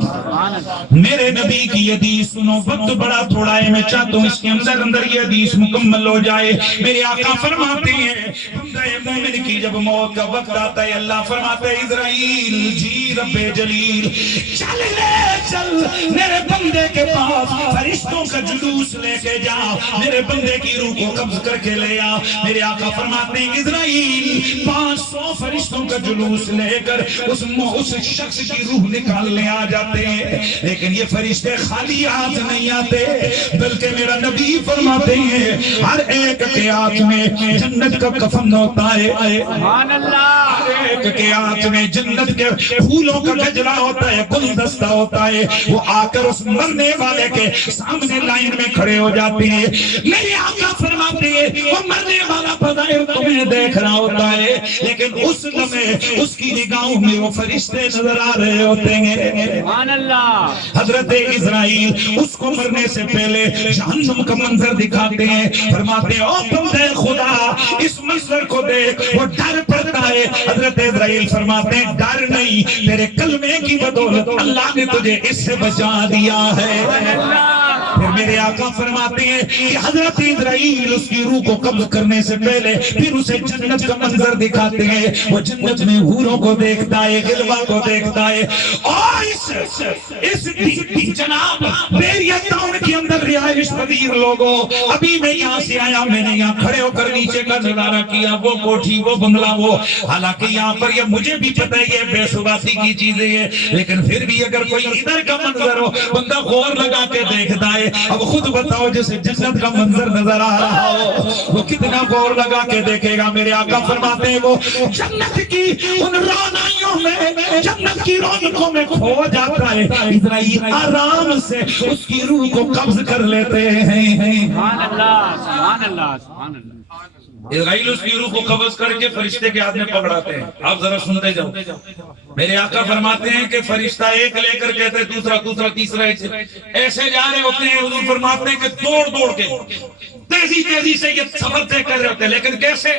میرے نبی کی حدیث سنو, وقت بڑا تھوڑا ہے, میں چاہتا ہوں اس کے اندر یہ حدیث مکمل ہو جائے. میرے آقا فرماتے ہیں بندہ مومن کی جب موت کا وقت آتا ہے, اللہ فرماتا ہے اسرائیل جی رب جلیل چل لے چل, میرے بندے کے پاس فرشتوں کا جلوس لے کے جا، میرے بندے کی روح کو قبض کر کے لے آ۔ میرے آقا فرماتے ہیں اسرائیل 500 فرشتوں کا جلوس لے کر اس شخص کی روح نکالنے آ جاتے ہیں، لیکن یہ فرشتے خالی ہاتھ نہیں آتے، بلکہ میرا نبی فرماتے ہیں ہر ایک کے ہاتھ میں جنت کا کفن ہوتا ہے، سبحان اللہ، ہر ایک کے ہاتھ میں جنت کے پھولوں کا گجرا ہوتا ہے، گلدستہ ہوتا ہے۔ وہ آ کر اس مرنے والے کے سامنے لائن میں کھڑے ہو جاتے ہیں۔ میرے آقا فرماتے ہیں وہ مرنے والا بظاہر تمہیں دیکھ رہا ہوتا ہے، لیکن اس لمحے اس کی نگاہوں میں وہ فرشتے نظر آ رہے ہوتے ہیں۔ سبحان اللہ، حضرت اسرائیل اس کو مرنے سے پہلے جہنم کا منظر دکھاتے ہیں، فرماتے ہیں او بندے خدا اس منظر کو دیکھ، وہ ڈر پڑتا ہے۔ حضرت اسرائیل فرماتے ہیں ڈر نہیں، تیرے کلمے کی بدولت اللہ نے تجھے اس سے بچا دیا ہے۔ پھر میرے آقا فرماتے ہیں کہ حضرت اسرائیل اس کی روح کو قبض کرنے سے پہلے پھر اسے جنت کا منظر دکھاتے ہیں، وہ جنت میں حوروں کو دیکھتا ہے، غلبہ کو دیکھتا ہے، اور اس جناب بیریہ ٹاؤن کے اندر رہائش پذیر لوگوں، ابھی میں یہاں سے آیا، میں نے یہاں کھڑے ہو کر نیچے کا نظارہ کیا، وہ کوٹھی، وہ بنگلہ، وہ حالانکہ یہاں پر یہ مجھے بھی پتہ ہے یہ بے ثباتی کی چیزیں ہیں، لیکن پھر بھی اگر کوئی ادھر کا منظر ہو بندہ غور لگا کے دیکھتا ہے۔ اب خود بتاؤ جسے جنت کا منظر نظر آ رہا ہو وہ کتنا غور لگا کے دیکھے گا۔ میرے آقا فرماتے ہیں وہ جنت کی ان رونائیوں میں، جنت کی رونقوں میں کھو جاتا ہے، اسرائیل آرام سے اس کی روح کو قبض کر لیتے ہیں۔ سبحان اللہ، سبحان اللہ، سبحان اللہ۔ اسرائیل اس کی روح کو قبض کر کے فرشتے کے ہاتھ میں پکڑاتے ہیں۔ آپ ذرا سنتے جاؤ، میرے آقا فرماتے ہیں کہ فرشتہ ایک لے کر کہتے ہیں دوسرا تیسرا، ایسے جا رہے ہوتے ہیں۔ حضور فرماتے ہیں کہ دوڑ کے تیزی سے یہ سفر طے کر رہے ہوتے ہیں، لیکن کیسے؟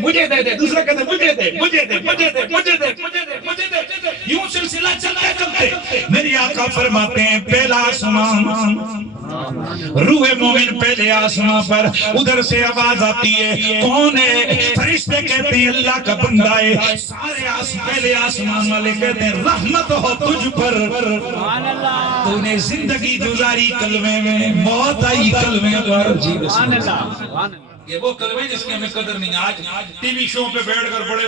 مجھے دے دے، دوسرا کہتے ہیں مجھے دے، یوں سلسلہ چلتے میرے آقا فرماتے ہیں پہلا آسمان، روح مومن پہلے آسمان پر، ادھر سے آواز آتی ہے کون ہے؟ فرشتے کہتے ہیں اللہ کا بندہ ہے۔ سارے پہلے آسمان والے کہتے ہیں رحمت ہو تجھ پر، تو نے زندگی گزاری کلمے میں، موت آئی کلمے پر۔ جی سبحان اللہ، سبحان اللہ۔ یہ وہ کلمے جس کی ہمیں قدر نہیں۔ آج ٹی وی شو پہ بیٹھ کر بڑے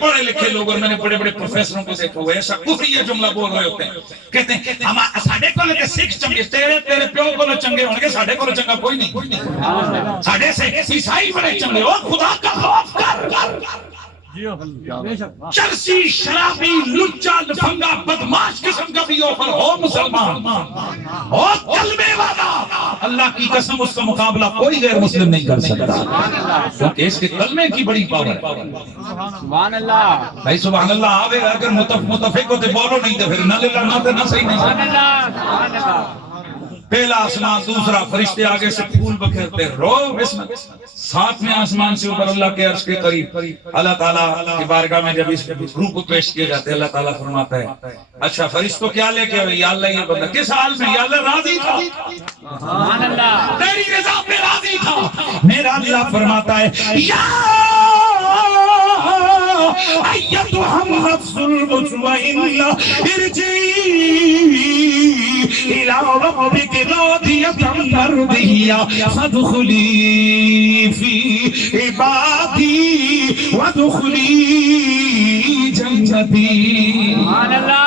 پڑھے لکھے لوگ، اور میں نے بڑے پروفیسروں کو دیکھا ہوا ایسا کفریہ جملہ بول رہے ہوتے ہیں، کہتے ہیں ہم ساڈے کول تے سکھ چنگے، تیرے پیو کول چنگے ہون گے، ساڈے کول چنگا کوئی نہیں، ساڈے سے عیسائی بڑے چنگے۔ او خدا کا خوف کر، چرسی شرابی لچا لفنگا بدماش قسم کا بھی اوپر ہو مسلمان، ہو کلمے والا، اللہ کی قسم اس کا مقابلہ کوئی غیر مسلم نہیں کر سکتا، کیونکہ اس کے کلمے کی بڑی پاور ہے۔ سبحان اللہ، بھائی سبحان اللہ آوے، اگر متفق ہوتے بولو نہیں تو پھر نہ للہ نہ تے نہ صحیح نہیں۔ سبحان اللہ، سبحان اللہ۔ پہلا آسمان، دوسرا فرشتے آگے سے پھول بکھیرتے، رو بسم، ساتویں آسمان سے اوپر اللہ کے عرش کے قریب اللہ تعالیٰ کی بارگاہ میں جب اس روح کو پیش کیے جاتے ہیں، اللہ تعالیٰ فرماتا ہے اچھا فرشتوں کیا لے کے یا اللہ یہ بندہ کس حال میں؟ یا اللہ راضی تھا، سبحان اللہ، تیری رضا پہ راضی تھا۔ میرا اللہ فرماتا ہے یا ایتھا النفس المطمئنہ ارجعی الی ربک راضیۃ مرضیہ فادخلی فی عبادی وادخلی جنتی۔ سبحان اللہ،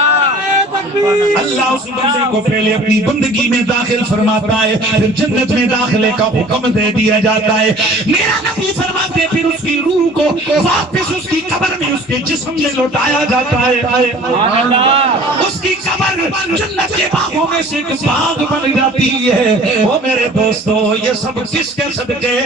اللہ اس بندے کو پہلے اپنی بندگی میں داخل فرماتا ہے، پھر جنت میں داخلے کا حکم دے دیا جاتا ہے۔ میرا نبی فرماتے پھر اس کی روح کو واپس اس کی قبر میں اس کے جسم میں لوٹایا جاتا ہے۔ سبحان اللہ، اس کی قبر جنت کے باغوں میں سے ایک باغ بن جاتی ہے۔ وہ میرے دوستو یہ سب کس کے صدقے؟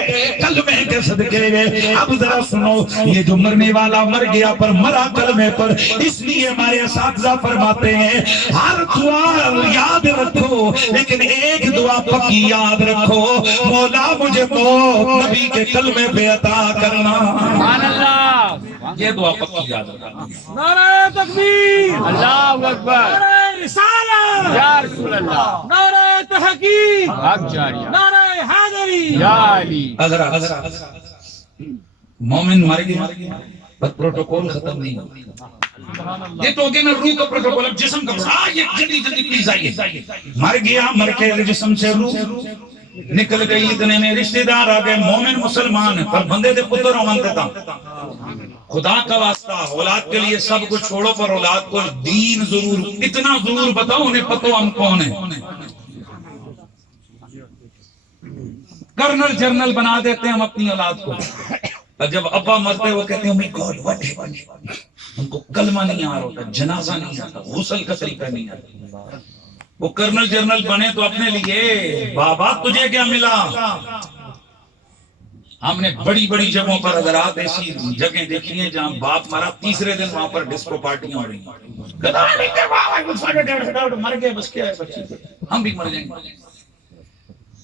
کلمے کے صدقے۔ اب ذرا سنو، یہ جو مرنے والا مر گیا پر مرا کلمے پر، اس لیے ہمارے اساتذہ فرماتے ہیں ہر دعا یاد رکھو لیکن ایک دعا پکی یاد رکھو، مولا مجھے موت نبی کے کلمے پہ عطا کرنا۔ سبحان اللہ، یہ دعا پکی یاد رکھنا۔ نعرہ تکبیر، اللہ اکبر، نعرہ رسالہ، یا رسول اللہ، نعرہ تحقیق، حق جاریہ، نعرہ حیدری۔ یا علی۔ حضرات مومن مر گیا، پر پروٹوکول ختم نہیں ہوتا. یہ تو ہو گیا نا روح کا پروٹوکول. اب جسم کا یہ جلدی جلدی پلیز آئیے. مر گیا، مر کے جسم سے روح نکل گئی. اتنے میں رشتہ دار آ گئے، مومن مسلمان پر بندے دے پتر ہوندے تا. خدا کا واسطہ اولاد کے لیے سب کچھ چھوڑو، پر اولاد کو دین ضرور، اتنا ضرور بتاؤ انہیں پتہ ہم کون ہیں. کرنل جرنل بنا دیتے ہیں ہم اپنی اولاد کو، اور جب ابا مرتے وہ کہتے ہیں گاڈ واٹ ہیپن. ان کو کلمہ نہیں آ رہا ہوتا، جنازہ نہیں آتا، غسل کا طریقہ نہیں آتا. وہ کرنل جرنل بنے تو اپنے لیے، بابا تجھے کیا ملا. ہم نے بڑی بڑی جگہوں پر حضرات ایسی جگہیں دیکھی ہیں جہاں باپ مرا تیسرے دن وہاں پر ڈسکو پارٹیاں ہو رہی ہیں. مر گئے بس کیا ہے بچے، ہم بھی مر جائیں گے.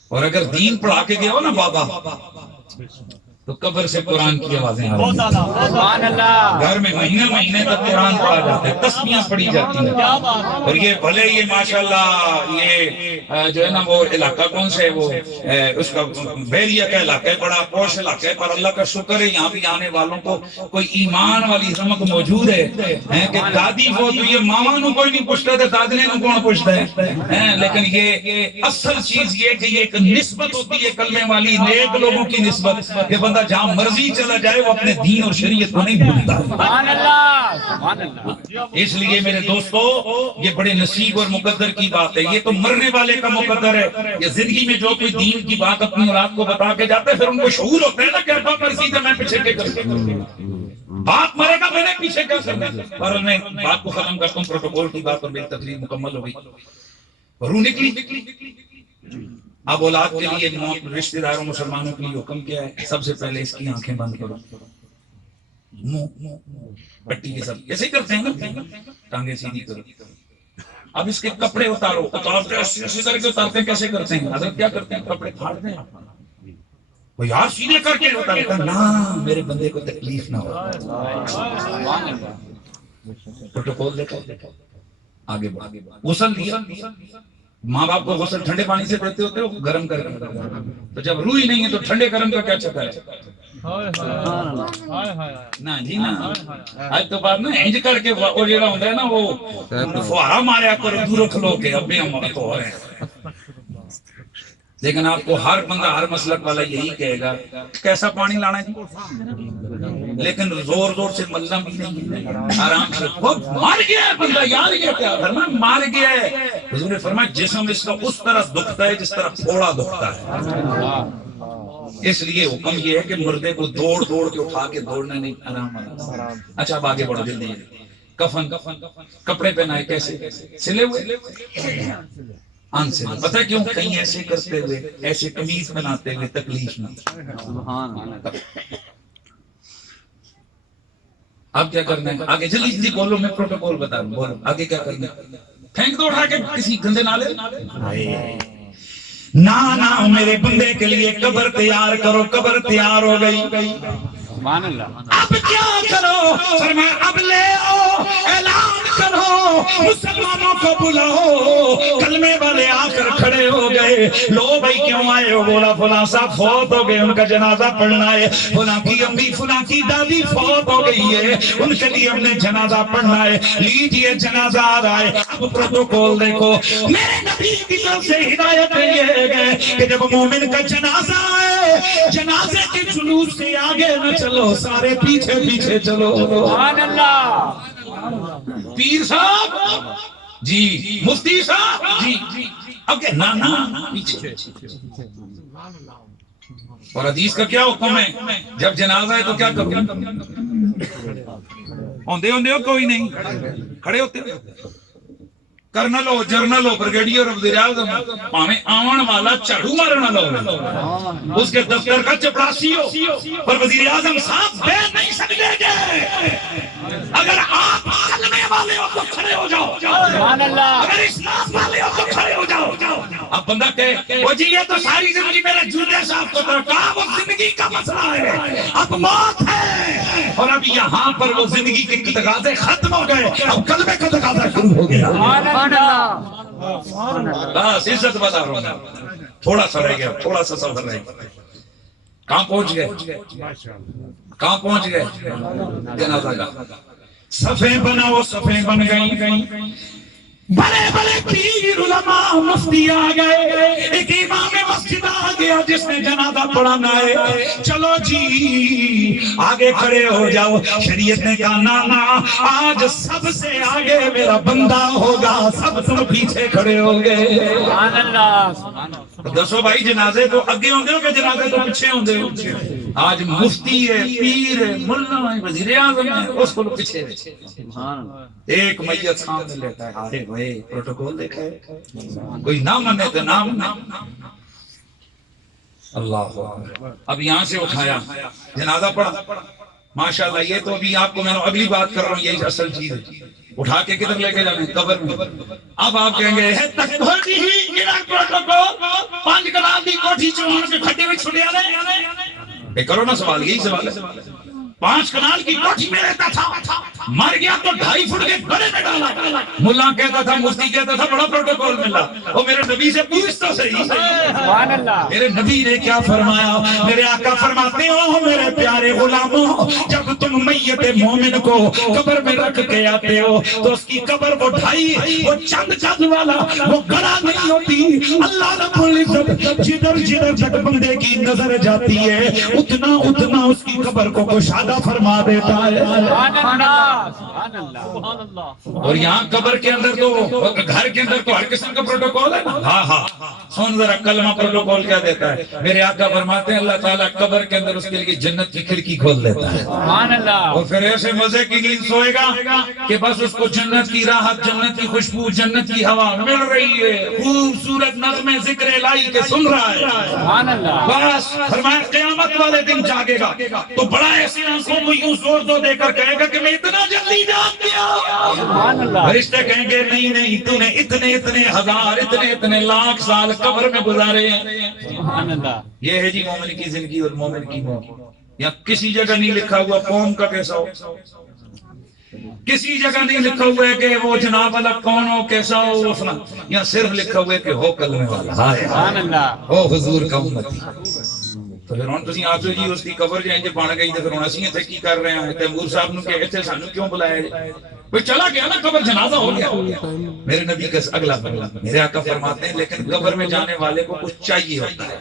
اور اگر دین پڑھا کے گیا ہو نا بابا تو قبر سے قرآن کی آوازیں آ رہی ہیں. گھر میں مہینے مہینے تک قرآن پڑھا جاتا ہے، تسبیحاں پڑھی جاتی ہیں. اور یہ بھلے یہ ماشاءاللہ یہ جو ہے نا وہ علاقہ کون سے وہ اس کا بیریا کا علاقہ ہے، بڑا پوش علاقہ ہے، پر اللہ کا شکر ہے یہاں بھی آنے والوں کو کوئی ایمان والی رمق موجود ہے کہ دادی وہ تو یہ ماما نو کوئی نہیں پوچھتا تھا، دادنے نو کون پوچھتا ہے. لیکن یہ اصل چیز یہ کہ یہ ایک نسبت ہوتی ہے کلمے والی، نیک لوگوں کی نسبت، کہ بندہ جہاں مرضی چلا جائے وہ اپنے دین اور شریعت کو نہیں بھولتا. اس لیے میرے دوستو یہ بڑے نصیب اور مقدر کی بات ہے. یہ تو مرنے والے کا مقدر ہے. یہ زندگی میں جو کوئی دین کی بات اپنی اولاد کو بتا کے جاتا ہے پھر ان کو شعور ہوتا ہے نا کہ ابا مرضی تھا میں پیچھے کے کروں، باپ مرے گا میں نے پیچھے کیا کرنا. اور میں بات کو ختم کرتا ہوں، پروٹوکول کی بات اور میری تقریر مکمل ہو گئی. روح نکلی. اب اولاد کے لیے رشتہ داروں مسلمانوں کے لیے حکم کیا ہے؟ سب سے پہلے اس کی آنکھیں بند کرو، پٹی کے ساتھ ایسے کرتے ہیں نا، ٹانگیں سیدھی کرو. اب اس کے کپڑے اتارو، اسی طرح کے اتارتے ہیں. کیسے کرتے ہیں حضرت؟ کیا کرتے ہیں؟ کپڑے پھاڑتے ہیں. وہ یار سیدھے کر کے اتارتا ہے نا میرے بندے کو تکلیف نہ ہو. پروٹوکول دیکھو، آگے غسل دیا. ماں باپ کو غسل ٹھنڈے پانی سے دیتے ہوتے ہو گرم کر کے، تو جب روح ہی نہیں ہے تو ٹھنڈے گرم کا کیا چکر ہے؟ نا جی نا، آج تو بات نا انج کر کے وہ جڑا ہوتا ہے نا وہ فوارا ماریا کرو دوروں کھلو کے. اب بھی ہم تو ہو رہے ہیں، لیکن آپ کو ہر بندہ ہر مسلک والا یہی کہے گا کیسا پانی لانا جی، لیکن زور زور سے ملنا بھی نہیں، آرام سے. مار گیا ہے بندہ، یار یہ کیا فرمایا؟ مار گیا ہے. حضور نے فرمایا جسم اس کا اس طرح دکھتا ہے جس طرح پھوڑا دکھتا ہے. اس لیے حکم یہ ہے کہ مردے کو دوڑ دوڑ کے اٹھا کے دوڑنا نہیں، آرام. اچھا اب آگے بڑھو جلدی. کفن کپڑے پہنائے کیسے؟ سلے ہوئے آن سے. پتہ کیوں؟ کہیں ایسے کرتے ہوئے، ایسے قمیض بناتے ہوئے تکلیف نہ. اب کیا کرنا ہے آگے؟ جلدی جلدی بولو، میں پروٹوکول بتا دوں. بولو آگے کیا کرنا ہے. پھینک دو اٹھا کے کسی گندے نالے. نا میرے بندے کے لیے قبر تیار کرو. قبر تیار ہو گئی. اب کیا کرو؟ فرمایا اب لے آؤ، اعلان کرو، مسلمانوں کو بلاؤ. کلمے والے آ کر کھڑے ہو گئے. لو بھائی کیوں آئے ہو؟ بولا فلاں صاحب فوت ہو گئے، ان کا جنازہ پڑھنا ہے. فلاں کی امی فلاں کی دادی فوت ہو گئی ہے، ان کے لیے ہم نے جنازہ پڑھنا ہے. لیجیے جنازہ آ رہا ہے. اب پروٹوکول دیکھو. میرے نبی کی طرف سے ہدایت یہ ہے کہ جب مومن کا جنازہ آئے، جنازے کے جلوس سے آگے نہ چلو، سارے پیچھے پیچھے چلو. سبحان اللہ. پیر صاحب جی، مفتی صاحب جی، اب کہ نا پیچھے. اور حدیث کا کیا حکم ہے؟ جب جنازہ ہے تو کیا کرو؟ ہوندے ہو کوئی نہیں، کھڑے ہوتے. کرنل ہو، جرنل ہو، بریگیڈیئر ہو، وزیر اعظم ہو، پاویں آون والا جھاڑو مارن والا ہو، اس کے دفتر کا چپراسی ہو، پر وزیر اعظم صاحب دے نہیں سکتے گے. اگر آپ کلمے والے ہو تو کھڑے ہو جاؤ، اگر اسلام والے ہو تو کھڑے ہو جاؤ. اب بندہ کہے وہ جی یہ تو ساری زندگی میرے جوتے صاحب کو کہا، وہ زندگی کا مسئلہ ہے، اب موت ہے. اور اب یہاں پر وہ زندگی کے تقاضے ختم ہو گئے، اب کلمے کا تقاضا شروع ہو گیا. بس عزت بتا رہا ہوں، تھوڑا سا رہ گیا، تھوڑا سا سفر رہ گیا. کہاں پہنچ گئے؟ کہاں پہنچ گئے؟ جنازہ کا صفیں بناؤ، صفیں بن گئی، بڑے بڑے پیر علماء مفتی آ گئے، ایک امام مسجد آ گیا جس نے جنازہ پڑھانا ہے، چلو جی آگے کھڑے ہو جاؤ۔ شریعت نے کہا نا، آج سب سے آگے میرا بندہ ہوگا، سب تم پیچھے کھڑے ہو گئے۔ سبحان اللہ، سبحان اللہ۔ دسو بھائی جنازے تو اگے ہوں گے کہ جنازے تو پیچھے ہوں گے؟ آج مفتی ہے، پیر ہے، ملا ہے، وزیر اعظم ہے، اس کو پیچھے ایک میت سامنے لیتا ہے، آرے بھائی پروٹوکول دیکھا ہے، کوئی نہ مانے تو نہ مانے۔ اللہ اب یہاں سے اٹھایا، جنازہ پڑھا، ماشاءاللہ۔ یہ تو ابھی آپ کو میں اگلی بات کر رہا ہوں، یہی اصل چیز ہے۔ اٹھا کے کدھر لے کے جانے؟ قبر میں۔ اب آپ کہیں گے پانچ کنال دی کوٹھی چوہن کے کھڈے میں چھڑیا رہے، کرو نا سوال، یہی سوال ہے۔ 5 کنال کی کوٹھی میں رہتا تھا، مر گیا تو 2.5 فٹ کے گڑے میں ڈالا۔ ملا کہتا تھا، مفتی کہتا تھا، بڑا پروٹوکول ملا۔ وہ میرے نبی سے پوچھ تو صحیح، سبحان اللہ۔ میرے نبی نے کیا فرمایا؟ میرے آقا فرماتے ہو میرے پیارے غلاموں، جب تم میت مومن کو قبر میں رکھ کے آتے ہو تو اس کی قبر وہ 2.5 وہ چند والا وہ گڑا نہیں ہوتی۔ اللہ رب العزت جدھر تک بندے کی نظر جاتی ہے اتنا اس کی قبر کو کشادہ فرما دیتا ہے۔ سبحان اللہ، سبحان اللہ، سبحان اللہ۔ اور یہاں قبر کے اندر تو گھر کے اندر تو ہر قسم کا پروٹوکول ہے نا۔ ہاں سن ذرا کلمہ پروٹوکول کیا دیتا ہے۔ میرے آقا فرماتے ہیں اللہ تعالیٰ قبر کے اندر اس کے لیے جنت کی کھڑکی کھول دیتا ہے، سبحان اللہ۔ اور پھر ایسے مزے کی نیند سوئے گا کہ بس اس کو جنت کی راحت، جنت کی خوشبو، جنت کی ہوا مل رہی ہے، خوبصورت نغمے ذکر الہی کے سن رہا ہے۔ سبحان اللہ۔ بس فرمایا قیامت والے دن جاگے گا تو بڑا ایسے آنکھوں کو یوں زور دو دے کر کہے گا کہ میں اتنا جلدی جاگ گیا۔ سبحان اللہ۔ فرشتے کہیں گے نہیں تو نے اتنے ہزار اتنے لاکھ سال قبر میں گزارے ہیں۔ سبحان اللہ۔ یہ ہے جی مومن کی زندگی اور مومن کی موت۔ یا کسی جگہ نہیں لکھا ہوا قوم کا کیسا ہو، کسی جگہ نہیں لکھا ہوا ہے کہ وہ جناب والا کون ہو، کیسا ہو، وہ فلاں۔ یا صرف لکھا ہوا ہے کہ ہو کلمے والا، سبحان اللہ۔ ہو حضور کا امتی۔ تو پھر ہن تسی آکھو جی اس کی قبر جائیں جے بن گئی تے پھر ہن اسی ایتھے کی کر رہے ہیں؟ تیمور صاحب نو کہ ایتھے سانو کیوں بلایا جی؟ کوئی چلا گیا نا قبر، جنازہ ہو گیا۔ میرے نبی کا اگلا بنگلہ، میرے آقا فرماتے ہیں لیکن قبر میں جانے والے کو کچھ چاہیے ہوتا ہے۔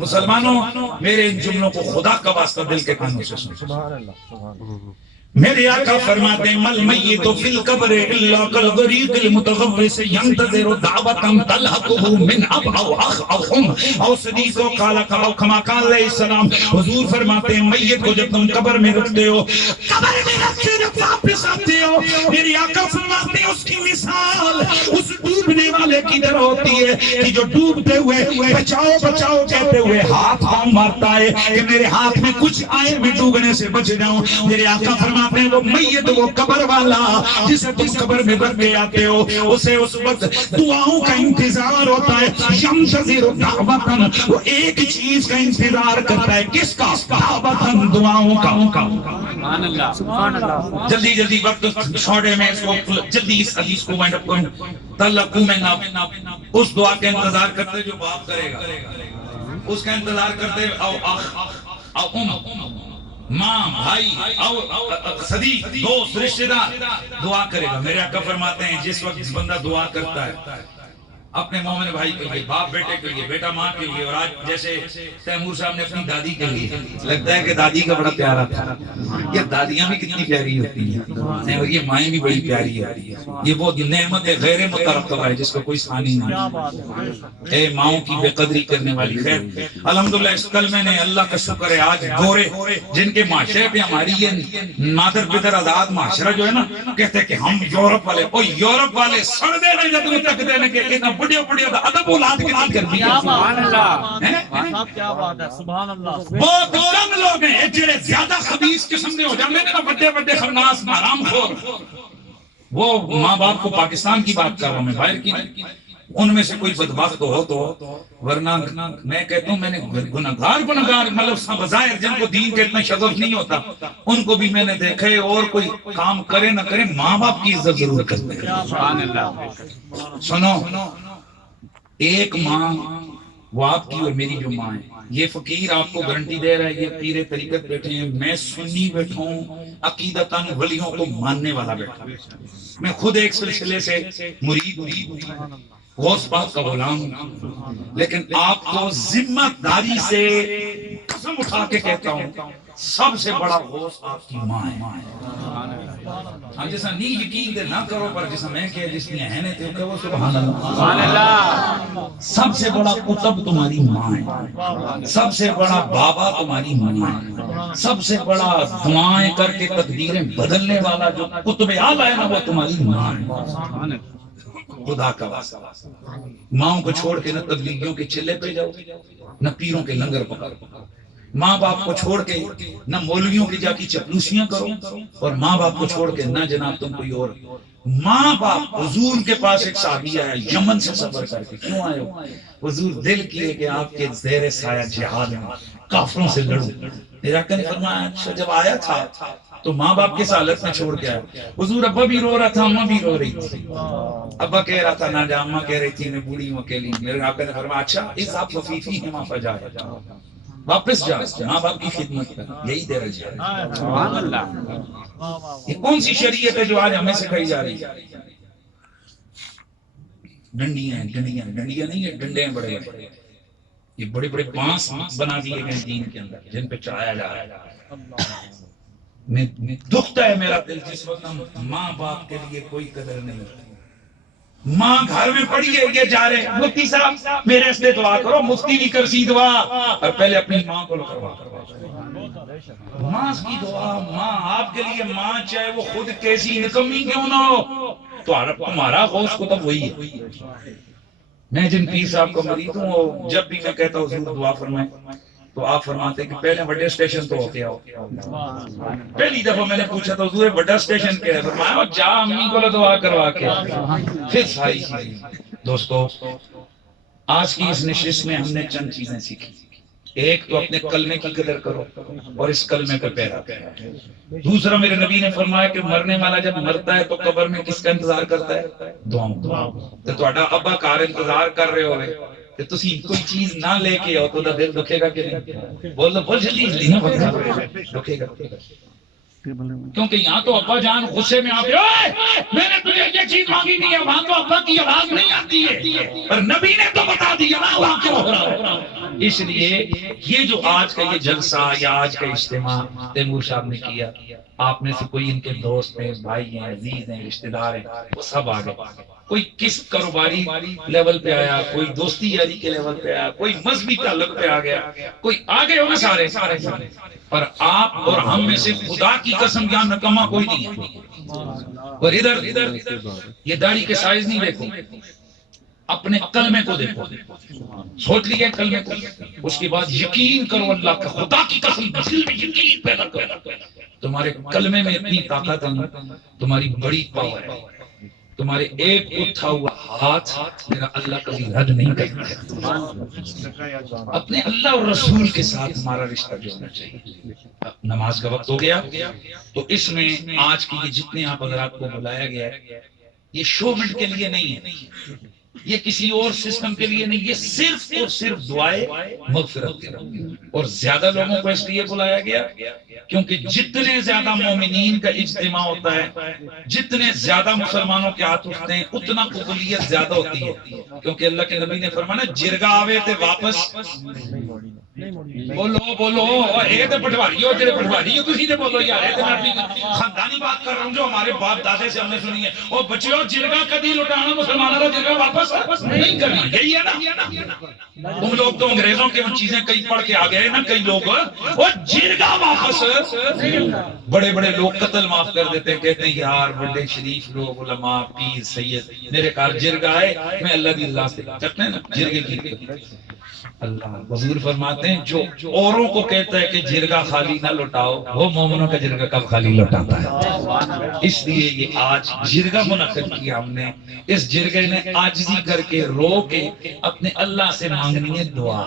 مسلمانوں میرے ان جملوں کو خدا کا واسطہ دل کے کانوں سے سنو۔ میرے آقا فرماتے ہیں مل میت فی القبر الا کالغریق المتغوث ينتظر دعوة تلحقه من اب او اخ او ام او صدیق او قال او کما قال علیہ السلام۔ حضور فرماتے ہیں میت کو جب تم قبر میں رکھتے ہو، قبر میں رکھتے جب واپس آتے ہو، میرے آقا فرماتے ہیں اس کی مثال اس ڈوبنے والے کی طرح ہوتی ہے کہ جو ڈوبتے ہوئے بچاؤ کہتے ہوئے ہاتھ مارتا ہے کہ میرے ہاتھ میں کچھ آئے میں ڈوبنے سے بچ جاؤں۔ میرے آقا فرماتے ہیں وہ میت، وہ قبر والا جسے تم قبر میں رکھ کے آتے ہو، اسے اس وقت دعاؤں کا انتظار ہوتا ہے۔ یمتظر دعوتاً، وہ ایک چیز کا انتظار کرتا ہے، کس کا؟ دعوتاً، دعاؤں کا۔ سبحان اللہ، سبحان اللہ۔ جلدی وقت چھوڑے میں اس کو جلدی اس حدیث کو وائنڈ اپ کروں۔ تلقوا من اس دعا کا انتظار کرتے جو باپ کرے گا، اس کا انتظار کرتے او اخ او ام، ماں، بھائی، صدیق، دوست، رشتہ دار دعا کرے گا۔ میرے آقا فرماتے ہیں جس وقت بندہ دعا کرتا ہے اپنے مومن بھائی کے لیے، باپ بیٹے کے لیے، بیٹا ماں کے لیے، اور آج جیسے تیمور صاحب نے اپنی دادی کے لیے، لگتا ہے کہ دادی کا بڑا پیارا تھا۔ یہ دادیاں بھی کتنی پیاری ہوتی ہیں اور یہ مائیں بھی بڑی پیاری ہے۔ یہ وہ نعمت غیر مترقبہ ہے جس کو کوئی ثانی نہیں۔ اے ماؤں کی بے قدری کرنے والی، خیر الحمدللہ اس کلمے نے اللہ کا شکر ہے آج گورے جن کے معاشرے پہ ہماری یہ مادر پدر آزاد معاشرہ جو ہے نا، کہتے ہیں کہ ہم یورپ والے، او یورپ والے سڑ دینے جب تک دینے کے اتنا بڑھیا دا ادب اولاد کے لیے کر دیا۔ سبحان اللہ، کیا بات ہے، سبحان اللہ۔ بہت کم لوگ ہیں جڑے زیادہ خبیث قسم کے ہو جاندے نے نا، بڑے خناس حرام خور۔ وہ ماں باپ کو پاکستان کی بات کر رہا ہوں میں، باہر کی نہیں۔ ان میں سے کوئی بدبخت ہو تو، ورنہ میں کہتا ہوں میں نے گناہگار مطلب بظاہر جن کو دین کا اتنا شغف نہیں ہوتا ان کو بھی میں نے دیکھا ہے، اور کوئی کام کرے نہ کرے ماں باپ کی عزت ضرور کرتے ہیں۔ سبحان اللہ۔ سنو، ایک ماں وہ آپ کی اور میری جو ماں ہے، یہ فقیر آپ کو گارنٹی دے رہا ہے، یہ پیر طریقت بیٹھے ہیں، میں سنی بیٹھا ہوں، عقیدتاً ولیوں کو ماننے والا بیٹھا ہوں، میں خود ایک سلسلے سے مرید غوث پاک کا غلام ہوں، لیکن آپ کو ذمہ داری سے قسم اٹھا کے کہتا ہوں سب سے بڑا غوث آپ کی ماں ہے۔ ہاں جیسا نہیں یقین دے نہ کرو، پر جیسا میں کہ جس نے ہے نے تے کہو سبحان اللہ۔ سبحان اللہ۔ سب سے بڑا قطب تمہاری ماں ہے، سب سے بڑا بابا تمہاری ماں ہے، سب سے بڑا دعائیں کر کے تقدیریں بدلنے والا جو قطب اعلیٰ ہے نا وہ تمہاری ماں ہے۔ خدا کا واسطہ ماں کو چھوڑ کے نہ تبلیغیوں کے چلے پہ جاؤ، نہ پیروں کے لنگر پکڑو، ماں باپ کو چھوڑ کے نہ مولویوں کی جا کی چپلوسیاں کرو، اور ماں باپ کو چھوڑ کے نہ جناب تم کوئی اور۔ ماں باپ، حضور کے پاس ایک صحابی آیا یمن سے سفر کر کے، کیوں آئے ہو؟ حضور دل کیے کہ آپ کے زیر سایہ جہاد میں کافروں سے لڑوں۔ میرا آقا نے فرمایا اچھا جب آیا تھا تو ماں باپ کس حالت میں چھوڑ کے آیا؟ حضور ابا بھی رو رہا تھا، اماں بھی رو رہی تھی، ابا کہہ رہا تھا نہ جا، اماں کہہ رہی تھی میں بوڑھی ہوں اکیلی۔ میرے آقا نے فرمایا اچھا اس آپ خفیفی ہیں وہاں پر جا، واپس جا، ماں باپ کی خدمت کر، یہی درجہ ہے۔ سبحان اللہ۔ یہ کون سی شریعت ہے جو آج ہمیں سکھائی جا رہی ہے؟ ڈنڈیاں ڈنڈیاں ڈنڈیاں نہیں ہے، ڈنڈے ہیں بڑے بڑے، یہ بڑے بڑے بانس بنا دیے گئے دین کے اندر جن پہ چڑھایا جا رہا ہے۔ میں دکھتا ہے میرا دل جس وقت ہم ماں باپ کے لیے کوئی قدر نہیں ہوتی۔ ماں گھر میں پڑی ہے، یہ جا رہے ہیں مفتی صاحب میرے سے دعا کرو، مفتی بھی کر سی دعا، اور پہلے اپنی ماں کو کروا۔ ماں کی دعا، ماں آپ کے لیے ماں چاہے وہ خود کیسی نکمی کیوں نہ ہو، تو تمہارا غوث کو تب وہی ہے۔ میں جن پیر صاحب کو مرید ہوں، جب بھی میں کہتا ہوں حضور دعا فرمائیں تو آپ فرماتے ہیں کہ پہلے بڑے اسٹیشن تو ہوتے آؤ۔ پہلی دفعہ میں نے پوچھا تو حضور بڑا اسٹیشن کیا ہے؟ فرمایا جا امی کو دعا کروا کے پھر ساری چیزیں۔ دوستو آج کی اس نشست میں ہم نے چند چیزیں سیکھی۔ ایک تو اپنے کلمے کی قدر کرو اور اس کلمے کو پیرا کرو۔ دوسرا میرے نبی نے فرمایا کہ مرنے والا جب مرتا ہے تو قبر میں کس کا انتظار کرتا ہے؟ دعاؤں۔ تو تہاڈا ابا کار انتظار کر رہے ہوئے کہ تسی کوئی چیز نہ لے کے آؤ تو دل دکھے گا کہ نہیں؟ بولو بول جلدی نہ دکھے گا، کیونکہ یہاں تو ابا جان غصے میں آتے میں نے تجھے یہ چیز مانگی نہیں ہے، وہاں تو ابا کی آواز نہیں آتی ہے، پر نبی نے تو بتا دیا نا وہاں کیوں ہو رہا ہے۔ اس لیے یہ جو آج کا یہ جلسہ یا آج کا اجتماع تیمور صاحب نے کیا، آپ میں سے کوئی ان کے دوست ہیں، بھائی ہیں، عزیز ہیں، رشتہ دار ہیں، وہ سب آ گئے۔ کوئی کس کاروباری لیول پہ آیا، کوئی دوستی یاری کے لیول پہ آیا، کوئی مذہبی تعلق پہ آ گیا، کوئی آگے ہوگا سارے، پر آپ اور ہم میں سے خدا کی قسم یہاں نکما کوئی نہیں ہے۔ اور ادھر یہ داڑھی کے سائز نہیں دیکھو، اپنے کلمے کو دیکھو، سوچ لیے کلمے کو، اس کے بعد یقین کرو اللہ کا، خدا کی قسم دل میں یقین پیدا کرو۔ تمہارے کلمے میں اتنی طاقت ہے، تمہاری بڑی پاور ہے، تمہارے ایک اٹھا ہوا ہاتھ میرا اللہ کبھی رد نہیں کرتا ہے۔ اپنے اللہ اور رسول کے ساتھ ہمارا رشتہ جوڑنا چاہیے۔ نماز کا وقت ہو گیا تو اس میں آج کی جتنے آپ حضرات کو بلایا گیا ہے یہ شومنٹ کے لیے نہیں ہے، یہ کسی اور سسٹم کے لیے نہیں، یہ صرف اور صرف دعائے مغفرت کے لیے۔ اور زیادہ لوگوں کو اس لیے بلایا گیا کیونکہ جتنے زیادہ مومنین کا اجتماع ہوتا ہے، جتنے زیادہ مسلمانوں کے ہاتھ اٹھتے ہیں، اتنا قبولیت زیادہ ہوتی ہے، کیونکہ اللہ کے نبی نے فرمایا جرگا آوے تے واپس بولو بولو اے تے پٹواری ہو، تیرے پٹواری ہو، تسی تے بولو یار، اے تے میں اپنی خاندانی بات کر رہا ہوں جو ہمارے باپ دادے سے ہم نے سنی ہے۔ او بچیو جرگا کبھی لٹانا مسلمانوں کا جرگا واپس نہیں کرنا، یہی ہے نا۔ تم لوگ تو انگریزوں کی وہ چیزیں کئی پڑھ کے آ گئے نا، کئی لوگ وہ جرگا واپس، بڑے بڑے لوگ قتل معاف کر دیتے ہیں، کہتے ہیں یار بڑے شریف لوگ، علماء، پیر، سید، میرے گھر جرگا ہے، میں اللہ کی رضا سے کرتے ہیں نا جرگے کی۔ اللہ حضور فرماتے ہیں جو اوروں کو کہتا ہے کہ جرگا خالی نہ لوٹاؤ، وہ مومنوں کا جرگا کب خالی لوٹاتا ہے۔ اس لیے یہ آج جرگا منعقد کیا ہم نے، اس جرگے نے عاجزی کر کے رو کے اپنے اللہ سے مانگنی ہے دعا۔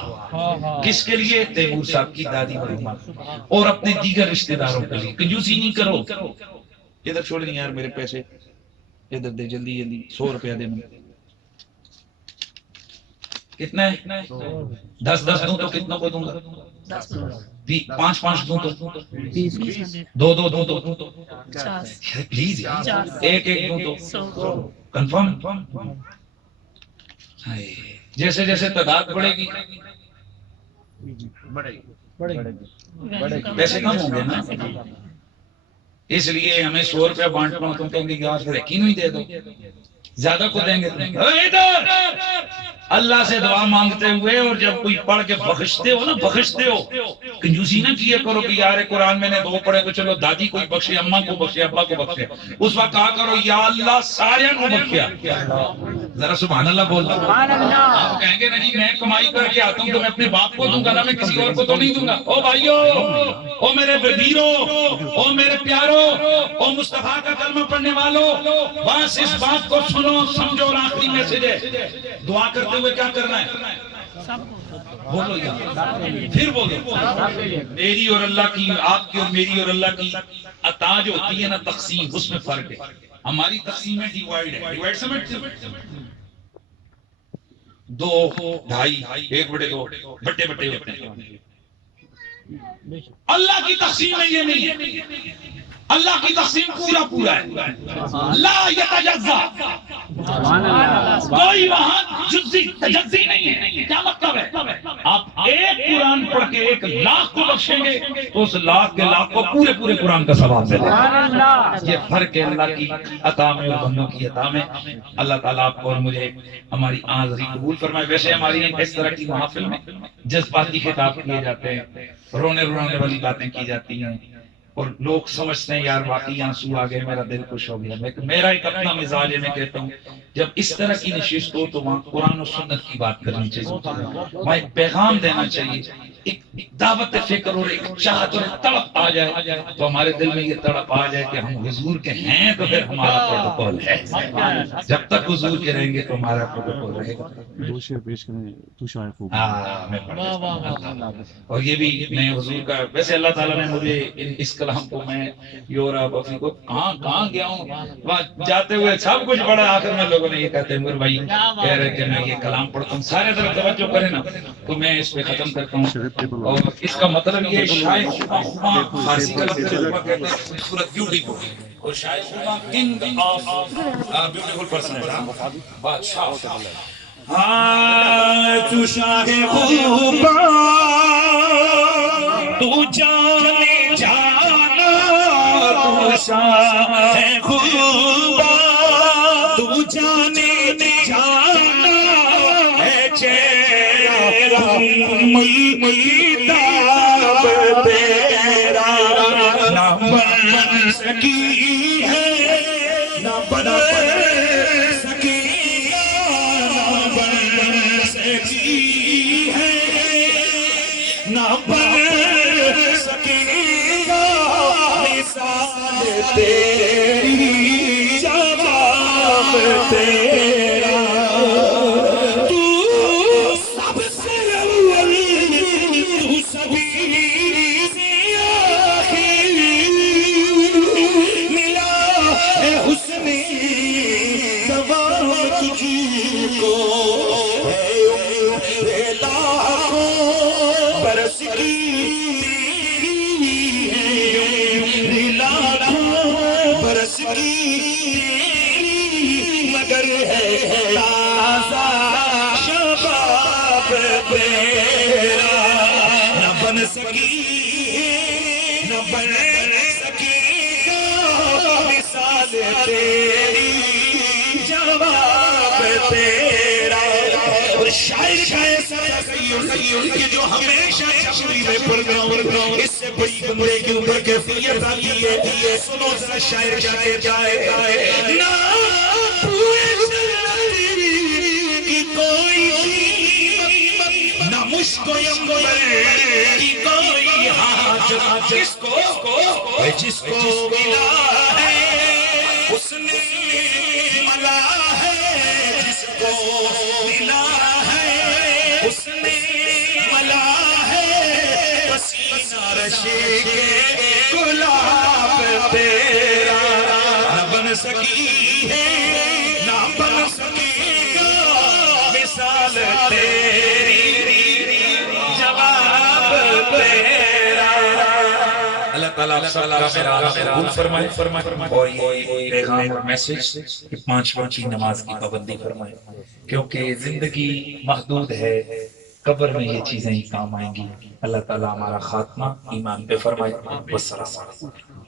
کس کے لیے؟ تیمور صاحب کی دادی مرحومہ اور اپنے دیگر رشتہ داروں کے لیے۔ کنجوسی نہیں کرو، ادھر چھوڑ نہیں یار میرے پیسے، ادھر دے جلدی جلدی 100 روپیہ دے مجھے۔ کتنا ہے؟ 10 10 دوں تو کتنوں کو دوں گا؟ 5 5 دوں تو 2 2 دوں تو پلیز ایک ایک دوں تو کنفرم. جیسے جیسے تعداد بڑھے گی پیسے کم ہوں گے نا. اس لیے ہمیں 100 روپیہ بانٹنا ہو تم کہیں گے یار پھر یقین ہی دے دو, زیادہ کو دیں گے. اللہ سے دعا مانگتے ہوئے اور جب کوئی پڑھ کے بخشتے ہو نا, بخشتے ہو, کنجوسی نہ کیے کرو کہ یار قرآن میں نے 2 پڑھے تو چلو دادی کو بخشے, اماں کو بخشے, ابا کو بخشے. اس وقت کہا کرو یا اللہ سارے کو بخشیا. ذرا سبحان اللہ بول رہا. آپ کہیں گے نہیں میں کمائی کر کے آتا ہوں تو میں اپنے باپ کو دوں گا نا, میں کسی اور کو تو نہیں دوں گا. او بھائیو, او میرے ویرو, او میرے پیارو, او مصطفیٰ کا کلمہ پڑھنے والوں, بس اس بات کو سنو سمجھو. اور آخری میسج ہے, دعا کرتے ہوئے کیا کرنا ہے؟ بولو یار, پھر بولو. میری اور اللہ کی, آپ کی اور میری اور اللہ کی عطا جو ہوتی ہے نا تقسیم, اس میں فرق ہے. ہماری تقسیم ہے ڈیوائیڈ ہے. ڈیوائیڈ سمجھتے ہو؟ 2 ڈھائی 1/2 بٹے بٹے ہوتے ہیں. اللہ کی تقسیم میں یہ نہیں ہے. اللہ کی تقسیم پورا پورا ہے, لا یتجزا, کوئی وہاں جزی تجزی نہیں ہے. کیا مطلب ہے؟ آپ ایک قرآن پڑھ کے 1,00,000 کو بخشیں گے تو اس 1,00,000 کے لاکھ کو پورے پورے قرآن کا ثواب ملے گا. یہ فرق ہے اللہ کی عطا میں اور بندوں کی عطا میں. اللہ تعالیٰ آپ کو اور مجھے ہماری حاضری قبول فرمائے. ویسے ہماری اس طرح کی محافل میں جذباتی خطاب کیے جاتے ہیں, رونے رونے والی باتیں کی جاتی ہیں, اور لوگ سمجھتے ہیں یار واقعی آنسو آ گئے, میرا دل خوش ہو گیا. میرا ایک اپنا مزاج ہے, میں کہتا ہوں جب اس طرح کی نشست ہو تو وہاں قرآن و سنت کی بات کرنی چاہیے, وہاں ایک پیغام دینا چاہیے, ایک دعوت فکر اور ایک چاہت اور تڑپ آ جائے تو ہمارے دل میں یہ تڑپ آ جائے کہ ہم حضور کے ہیں تو پھر ہمارا پروٹوکول ہے. جب تک حضور کے رہیں گے تو ہمارا پروٹوکول رہے گا. اور یہ بھی میں حضور کا, ویسے اللہ تعالیٰ نے مجھے اس کلام کو, میں یورپ افریقہ کہاں گیا ہوں, وہاں جاتے ہوئے سب کچھ بڑا, آخر میں لوگوں نے یہ کہتے ہیں میرے بھائی کہہ رہے کہ میں یہ کلام پڑھتا ہوں, سارے طرف توجہ کریں نا تو میں اس پہ ختم کرتا ہوں. اور اس کا مطلب یہ شاید فارسی کا لفظ کہتے ہیں صورت بیوٹیفل, اور شاید کنگ آف بیوٹیفل پرسن ہے, بادشاہ ہوتا ہے. تو شاہ خوبا تو جانے جانا, تو شاہ خوبا تو جانے جانا ہے. چہرہ ملتاب تیرا نہ بن سکی ہے, نہ بن سکی, نہ بن سکی ہے, نہ بن سکی گا مثال تیری, جواب تیرا. تو سب سے اول, تو سبھی سے آخر, ملا ہے حسن دوام تجھ کو, ہے لاکھوں برس کی تیری ہے, لاکھوں برس کی تیری, مگر ہے تازہ شباب تیرا. نہ بن سکی, نہ بن سکی گا مثال تیری, جواب تیرا. اور شاعر کہ جو ہمیشہ چپڑی میں پڑھنا, اس سے بڑی بندے کے اوپر کیفیت آتی ہے. سنو ذرا شاعر جاتے جائے, نہ پوچھ کہ کوئی قیمت, نہ مشک و عنبر کی کوئی حاجت, جس کو ملا ہے اس نے ملا ہے, جس کو ملا ہے اس نے ملا ہے, پسینہ رشے کے گلاب تیرا. نہ بن سکی ہے, نہ بن سکی گا مثال اللہ تعالیٰ قبول فرمائے اور یہ پیغام اور میسج کہ 5 وقت کی نماز کی پابندی فرمائے، کیونکہ زندگی محدود ہے، قبر میں یہ چیزیں ہی کام آئیں گی۔ اللہ تعالیٰ ہمارا خاتمہ ایمان پہ فرمائے۔ والسلام علیکم۔